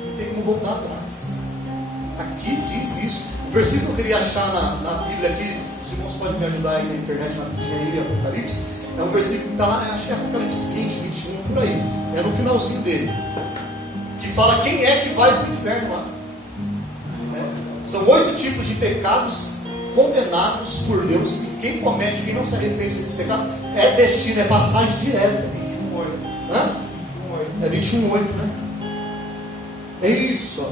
Não tem como voltar atrás. Aqui diz isso. O versículo que eu queria achar na Bíblia aqui, os irmãos podem me ajudar aí na internet, na Bíblia aí, Apocalipse. É um versículo que está lá, acho que é Apocalipse 20, 21, por aí. É no finalzinho dele. Que fala quem é que vai para o inferno lá. São 8 tipos de pecados condenados por Deus. E quem comete, quem não se arrepende desse pecado, é destino, é passagem direta. 21:8. Hã? 21:8. É 21:8, né? É isso, ó.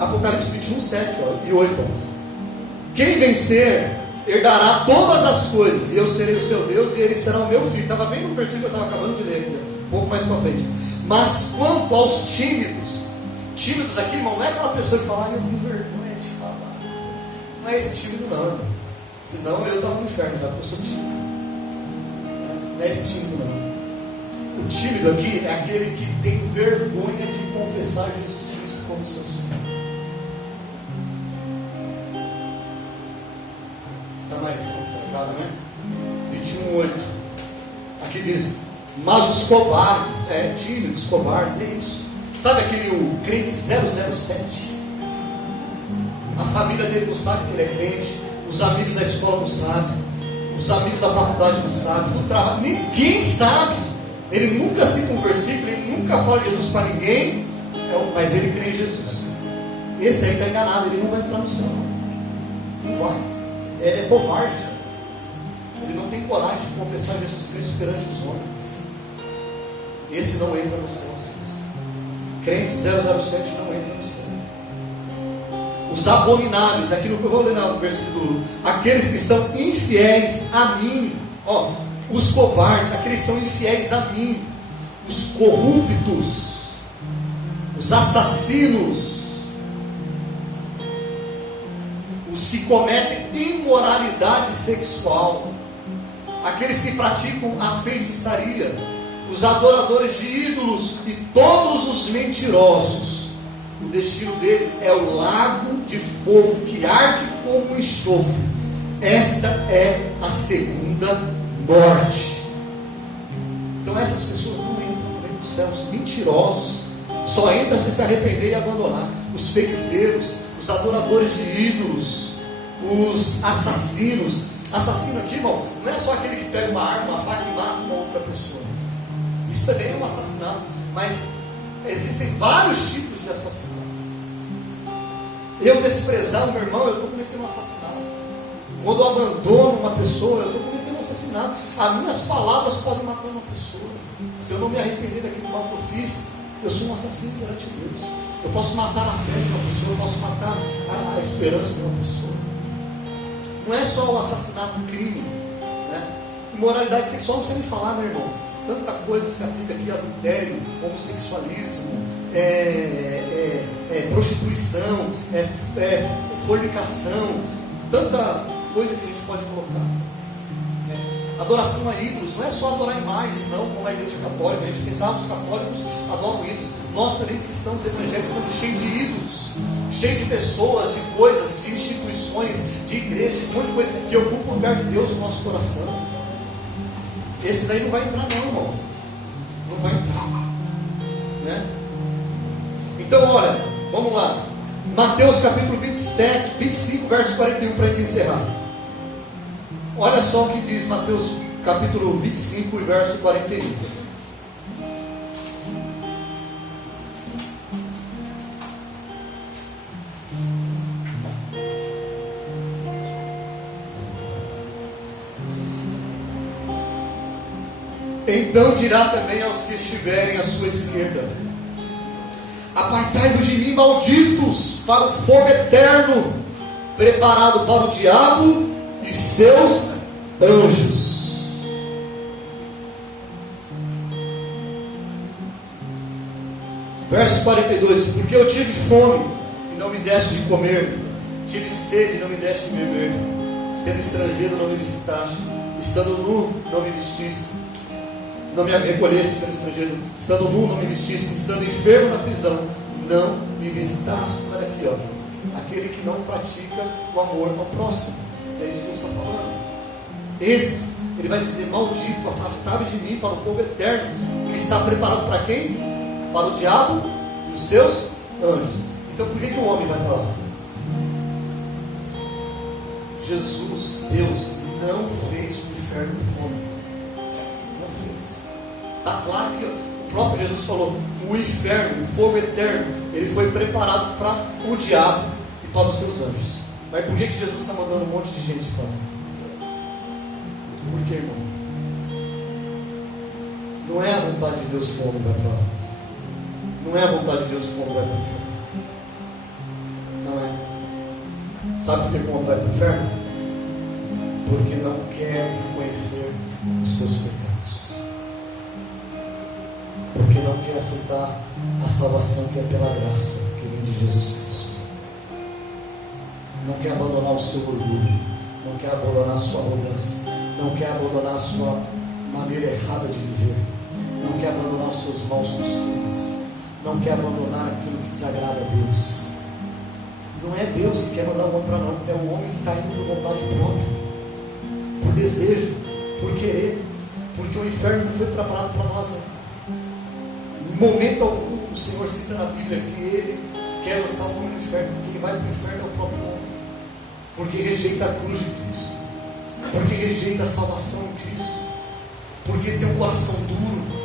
Apocalipse 21:7 e 8. Ó. Quem vencer herdará todas as coisas, e eu serei o seu Deus, e ele será o meu filho. Estava bem no versículo que eu estava acabando de ler aqui, um pouco mais para frente. Mas quanto aos tímidos aqui, irmão, não é aquela pessoa que fala, eu tenho vergonha de falar. Não é esse tímido não, irmão. Senão eu estava no inferno já, porque eu sou tímido. Não é esse tímido não. O tímido aqui é aquele que tem vergonha de confessar Jesus Cristo como seu Senhor. Está mais complicado, né? 21:8. Aqui diz, mas os covardes, tímidos, covardes, é isso. Sabe o crente 007? A família dele não sabe que ele é crente, os amigos da escola não sabem, os amigos da faculdade não sabem, do trabalho, ninguém sabe. Ele nunca cita um versículo, ele nunca fala de Jesus para ninguém, mas ele crê em Jesus. Esse aí está enganado, ele não vai entrar no céu. Não vai. É covarde. Ele não tem coragem de confessar Jesus Cristo perante os homens. Esse não entra no céu. Crente 007 não entra no céu. Os abomináveis, aqui no que eu vou ler no versículo, aqueles que são infiéis a mim, os covardes, aqueles que são infiéis a mim, os corruptos, os assassinos, os que cometem imoralidade sexual, aqueles que praticam a feitiçaria, os adoradores de ídolos e todos os mentirosos. O destino dele é o lago de fogo que arde como enxofre. Esta é a segunda morte. Então essas pessoas não entram no reino dos céus. Mentirosos só entram se arrepender e abandonar. Os feiticeiros, os adoradores de ídolos, os assassinos. Assassino aqui, irmão, não é só aquele que pega uma arma, uma faca e mata uma outra pessoa. Isso também é um assassinato, mas existem vários tipos de assassinato. Eu desprezar o meu irmão, eu estou cometendo um assassinato. Quando eu abandono uma pessoa, eu estou cometendo um assassinato. As minhas palavras podem matar uma pessoa. Se eu não me arrepender daquele mal que eu fiz, eu sou um assassino perante Deus. Eu posso matar a fé de uma pessoa, eu posso matar a esperança de uma pessoa. Não é só o assassinato, um crime, né? Imoralidade sexual não precisa nem falar, né, irmão? Tanta coisa se aplica aqui: adultério, homossexualismo, prostituição, fornicação, tanta coisa que a gente pode colocar. Adoração a ídolos, não é só adorar imagens, não, como a igreja católica. A gente pensava que os católicos adoram ídolos. Nós também, cristãos evangélicos, estamos cheios de ídolos, cheios de pessoas, de coisas, de instituições, de igrejas, de um monte de coisa que ocupa o lugar de Deus no nosso coração. Esses aí não vai entrar não, irmão. Não vai entrar, né? Então, olha, vamos lá. Mateus capítulo 25, verso 41, para a gente encerrar. Olha só o que diz Mateus capítulo 25 e verso 41. Então dirá também aos que estiverem à sua esquerda: apartai-vos de mim, malditos, para o fogo eterno, preparado para o diabo e seus anjos. Verso 42: porque eu tive fome e não me deste de comer, tive sede e não me deste de beber, sendo estrangeiro não me visitaste, estando nu não me vestiste, não me recolhesse sendo estrangeiro, estando nu não me vestisse, estando enfermo na prisão não me visitasse. Olha aqui, aquele que não pratica o amor ao próximo. É isso que Deus está falando. Esses, ele vai dizer: maldito, afastai-vos de mim para o fogo eterno, que está preparado para quem? Para o diabo e os seus anjos. Então por que o homem vai para lá? Jesus, Deus, não fez o inferno do homem. Está claro que o próprio Jesus falou: o inferno, o fogo eterno, ele foi preparado para o diabo e para os seus anjos. Mas por que Jesus está mandando um monte de gente para lá? Por que, irmão? Não é a vontade de Deus que o homem vai para lá. Não é a vontade de Deus que o homem vai para o inferno. Não é. Sabe por que o homem vai para o inferno? porque não quer reconhecer os seus pecados, porque não quer aceitar a salvação que é pela graça que vem de Jesus Cristo, não quer abandonar o seu orgulho, não quer abandonar a sua arrogância, não quer abandonar a sua maneira errada de viver, não quer abandonar os seus maus costumes, não quer abandonar aquilo que desagrada a Deus. Não é Deus que quer mandar o homem para não, é o homem que está indo por vontade própria, por desejo, por querer, porque o inferno não foi preparado para nós, né? Em momento algum o Senhor cita na Bíblia que Ele quer lançar o homem no inferno. Quem vai para o inferno é o próprio homem, porque rejeita a cruz de Cristo, porque rejeita a salvação em Cristo, porque tem um coração duro,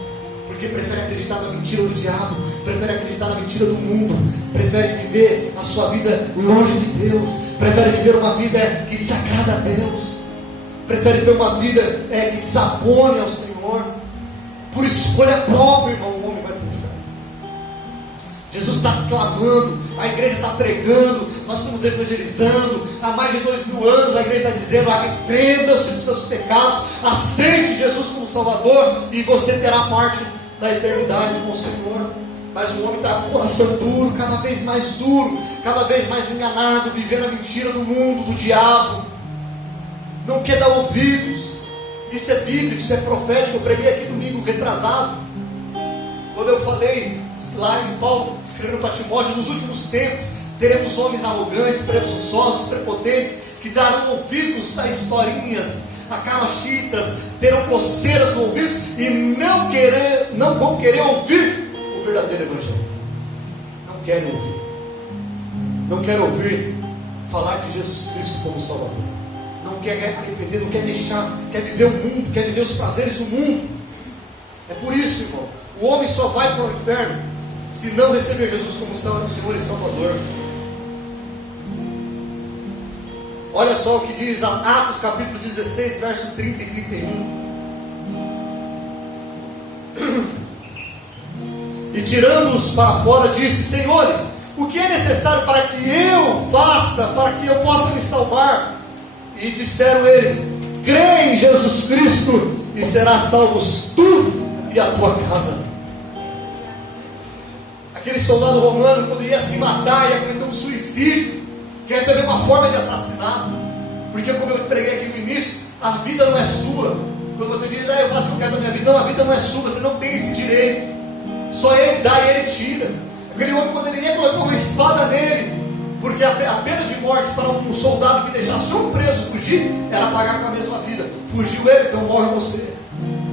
porque prefere acreditar na mentira do diabo, prefere acreditar na mentira do mundo, prefere viver a sua vida longe de Deus, prefere viver uma vida que desagrada a Deus, prefere ter uma vida que desabone ao Senhor. Por escolha própria, irmão, o homem vai para o inferno. Jesus está clamando, a igreja está pregando, nós estamos evangelizando, há mais de 2000 anos a igreja está dizendo: arrependa-se dos seus pecados, aceite Jesus como Salvador e você terá parte da eternidade com o Senhor. Mas o homem está com o coração duro, cada vez mais enganado, vivendo a mentira do mundo, do diabo, não quer dar ouvidos. Isso é bíblico, isso é profético. Eu preguei aqui domingo retrasado, quando eu falei lá em Paulo escrevendo para Timóteo: nos últimos tempos teremos homens arrogantes, presunçosos, prepotentes, que darão ouvidos a historinhas, a calachitas, terão coceiras no ouvidos e não vão querer ouvir o verdadeiro evangelho. Não querem ouvir, não querem ouvir falar de Jesus Cristo como Salvador, não quer arrepender, não quer deixar, quer viver o mundo, quer viver os prazeres do mundo. É por isso, irmão, o homem só vai para o inferno se não receber Jesus como Senhor e Salvador. Olha só o que diz Atos capítulo 16, verso 30 e 31. E tirando-os para fora, disse: senhores, o que é necessário para que eu faça, para que eu possa me salvar? E disseram eles: crê em Jesus Cristo e serás salvos tu e a tua casa. Aquele soldado romano, quando ia se matar, ia cometer um suicídio, que é também uma forma de assassinato, porque, como eu preguei aqui no início, a vida não é sua. Quando você diz: eu faço o que eu quero da minha vida, não, a vida não é sua, você não tem esse direito, só Ele dá e Ele tira. Aquele homem, quando ele ia, colocou uma espada nele, porque a pena de morte para um soldado que deixasse um preso fugir era pagar com a mesma vida. Fugiu ele, então morre você.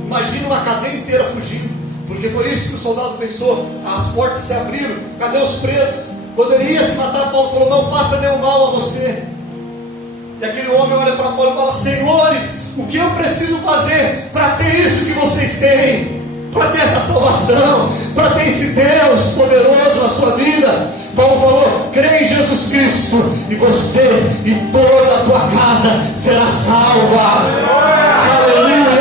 Imagina uma cadeia inteira fugindo, porque foi isso que o soldado pensou. As portas se abriram, cadê os presos? Quando ele ia se matar, Paulo falou: não faça nenhum mal a você. E aquele homem olha para Paulo e fala: senhores, o que eu preciso fazer para ter isso que vocês têm? Para ter essa salvação, para ter esse Deus poderoso na sua vida? Paulo falou: crê em Jesus Cristo e você e toda a tua casa será salva. Aleluia!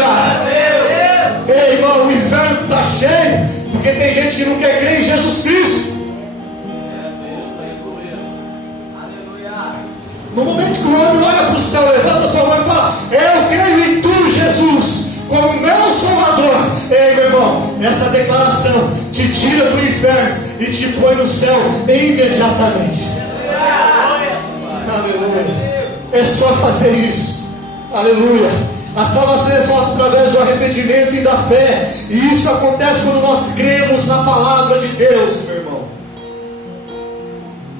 Ei, irmão, o inferno está cheio porque tem gente que não quer crer em Jesus Cristo. No momento que o homem olha para o céu, levanta a tua mão e fala: eu creio em tu, Jesus, como meu Salvador. Ei, meu irmão, essa declaração te tira do inferno e te põe no céu imediatamente. Aleluia. É só fazer isso. Aleluia. A salvação é só através do arrependimento e da fé, e isso acontece quando nós cremos na palavra de Deus, meu irmão.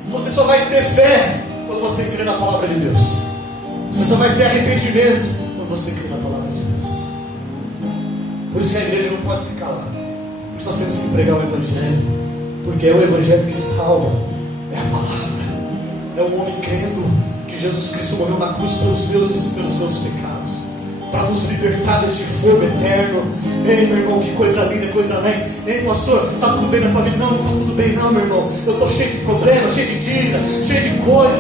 Você só vai ter fé quando você crê na palavra de Deus. Você só vai ter arrependimento quando você crê na palavra de Deus. Por isso que a igreja não pode se calar. Por isso nós temos que pregar o Evangelho, porque é o Evangelho que salva. É a palavra. É o homem crendo que Jesus Cristo morreu na cruz pelos meus e pelos seus pecados, para nos libertar deste fogo eterno. Ei, meu irmão, que coisa linda, coisa alegre. Ei, pastor, está tudo bem na tua vida? Não, não está tudo bem não, meu irmão. Eu estou cheio de problemas, cheio de dívida, cheio de coisas.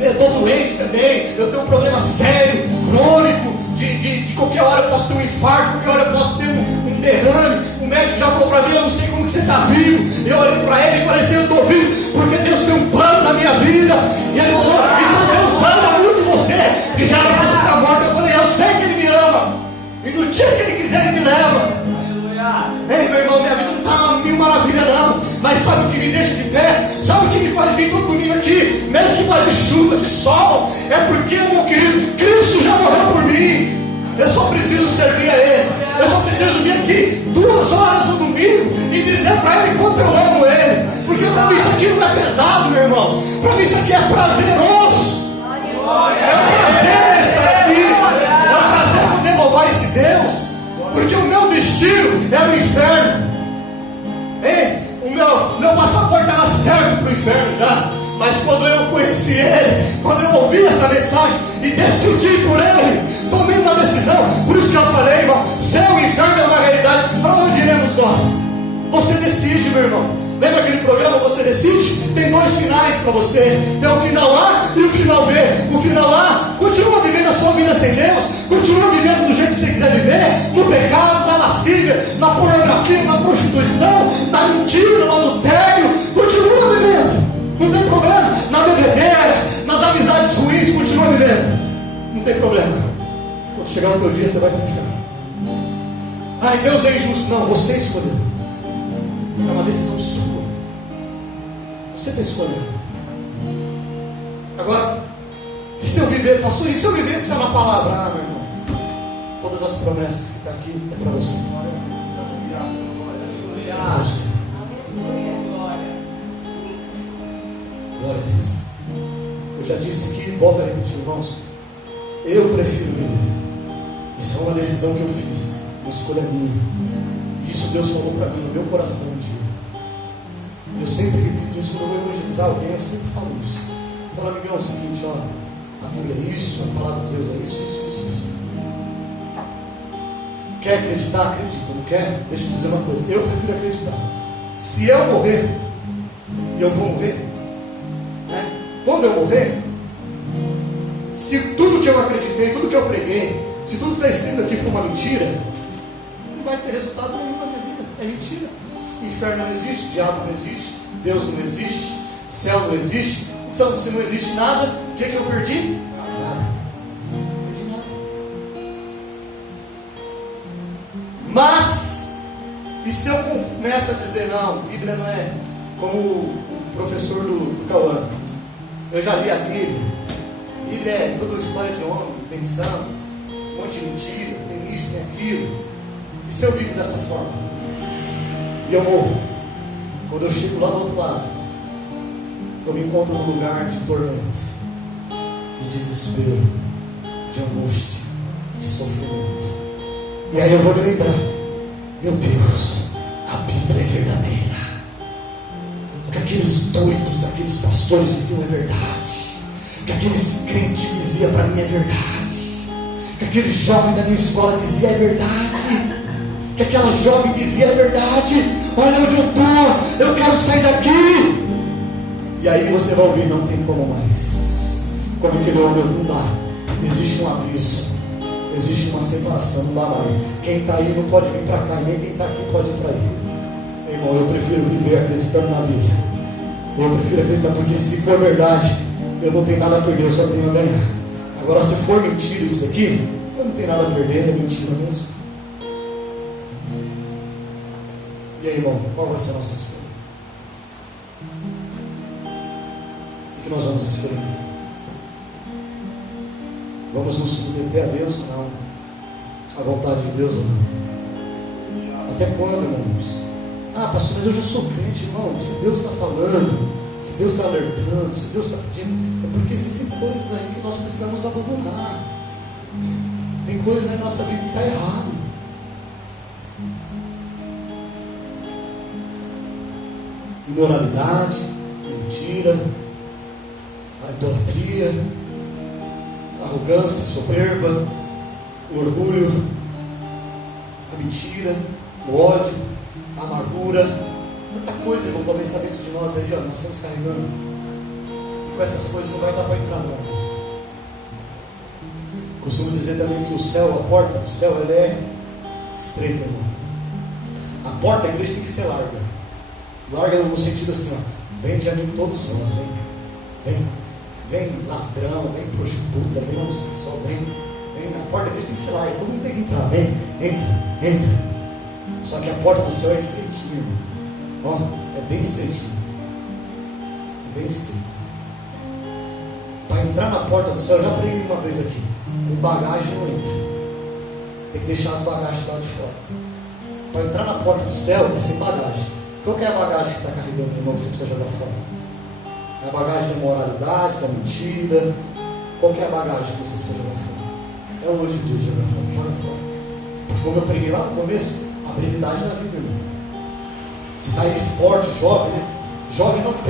Eu estou doente também. Eu tenho um problema sério, crônico. De qualquer hora eu posso ter um infarto, qualquer hora eu posso ter um derrame. O médico já falou para mim: eu não sei como que você está vivo. Eu olhei para ele e falei assim: eu estou vivo porque Deus tem um plano na minha vida. E ele falou: então Deus ama muito você, que já era para você estar morto Você decide, meu irmão. Lembra aquele programa Você Decide? Tem 2 finais para você. Tem o final A e o final B. O final A, continua vivendo a sua vida sem Deus, continua vivendo do jeito que você quiser viver, no pecado, na lascívia, na pornografia, na prostituição, na mentira, no adultério. Continua vivendo, não tem problema. Na bebedeira, nas amizades ruins, continua vivendo, não tem problema. Quando chegar o teu dia, você vai para o inferno. Ai, Deus é injusto. Não, você escolheu. É uma decisão sua. Você está escolhendo. Agora, e se eu viver, pastor, e se eu viver está na palavra? Ah, meu irmão, todas as promessas que estão aqui é para você. É para você. Glória a Deus. Eu já disse aqui, volto a repetir, irmãos. Eu prefiro viver. Isso é uma decisão que eu fiz. Uma escolha minha. Isso Deus falou para mim, no meu coração um dia. Eu sempre repito isso, quando eu vou evangelizar alguém, eu sempre falo isso. Eu falo, amigão, é o seguinte, ó, a Bíblia é isso, a palavra de Deus é isso. Quer acreditar? Acredita. Não quer? Deixa eu dizer uma coisa. Eu prefiro acreditar. Se eu morrer, e eu vou morrer, né? Quando eu morrer, se tudo que eu acreditei, tudo que eu preguei, se tudo que está escrito aqui for uma mentira, não vai ter resultado nenhum na minha vida. É mentira. Inferno não existe, diabo não existe, Deus não existe, céu não existe. Então, se não existe nada, o que eu perdi? Nada. Não perdi nada. Mas, e se eu começo a dizer, não, Bíblia não é como o professor do Cauã, eu já li a Bíblia, Bíblia é toda história de homem, pensando, um monte de mentira, tem isso, tem aquilo. E se eu vivo dessa forma? E eu morro. Quando eu chego lá do outro lado, eu me encontro num lugar de tormento, de desespero, de angústia, de sofrimento. E aí eu vou me lembrar, meu Deus, a Bíblia é verdadeira. O que aqueles doidos daqueles pastores diziam é verdade. O que aqueles crentes diziam para mim é verdade. O que aquele jovem da minha escola dizia é verdade. Que aquela jovem dizia é verdade. Olha onde eu estou, eu quero sair daqui. E aí você vai ouvir, não tem como mais. Como aquele homem, não dá. Existe um abismo, existe uma separação, não dá mais. Quem está aí não pode vir para cá, nem quem está aqui pode ir para aí. Irmão, eu prefiro viver acreditando na Bíblia. Eu prefiro acreditar, porque se for verdade, eu não tenho nada a perder, eu só tenho a ganhar. Agora, se for mentira isso daqui, eu não tenho nada a perder, é mentira mesmo. E aí, irmão, qual vai ser a nossa escolha? O que nós vamos escolher? Vamos nos submeter a Deus ou não? A vontade de Deus ou não? Até quando, irmãos? Ah, pastor, mas eu já sou crente, irmão. Se Deus está falando, se Deus está alertando, se Deus está pedindo, é porque existem coisas aí que nós precisamos abandonar. Tem coisas aí na nossa vida que está errado. Imoralidade, mentira, a idolatria, a arrogância, a soberba, o orgulho, a mentira, o ódio, a amargura, tanta coisa, irmão, talvez está dentro de nós aí, ó, nós estamos carregando. E com essas coisas não vai dar para entrar, não. Costumo dizer também que o céu, a porta do céu, ela é estreita, irmão. A porta da igreja tem que ser larga. Larga no sentido assim, ó, vende a mim todos nós, vem ladrão, vem prostituta, vem homossexual, vem, a porta da igreja tem que ser larga, todo mundo tem que entrar, entra. Só que a porta do céu é estreitinha, ó, é bem estreitinha, é bem estreita. Para entrar na porta do céu, eu já preguei uma vez aqui, com bagagem não entra, tem que deixar as bagagens lá de fora. Para entrar na porta do céu é sem bagagem. Qual que é a bagagem que você está carregando, irmão, que você precisa jogar fora? É a bagagem da imoralidade, da mentira. Qual que é a bagagem que você precisa jogar fora? É hoje o dia de jogar fora, joga fora. Porque como eu preguei lá no começo, a brevidade da vida, irmão. Você está aí forte, jovem, né? Jovem não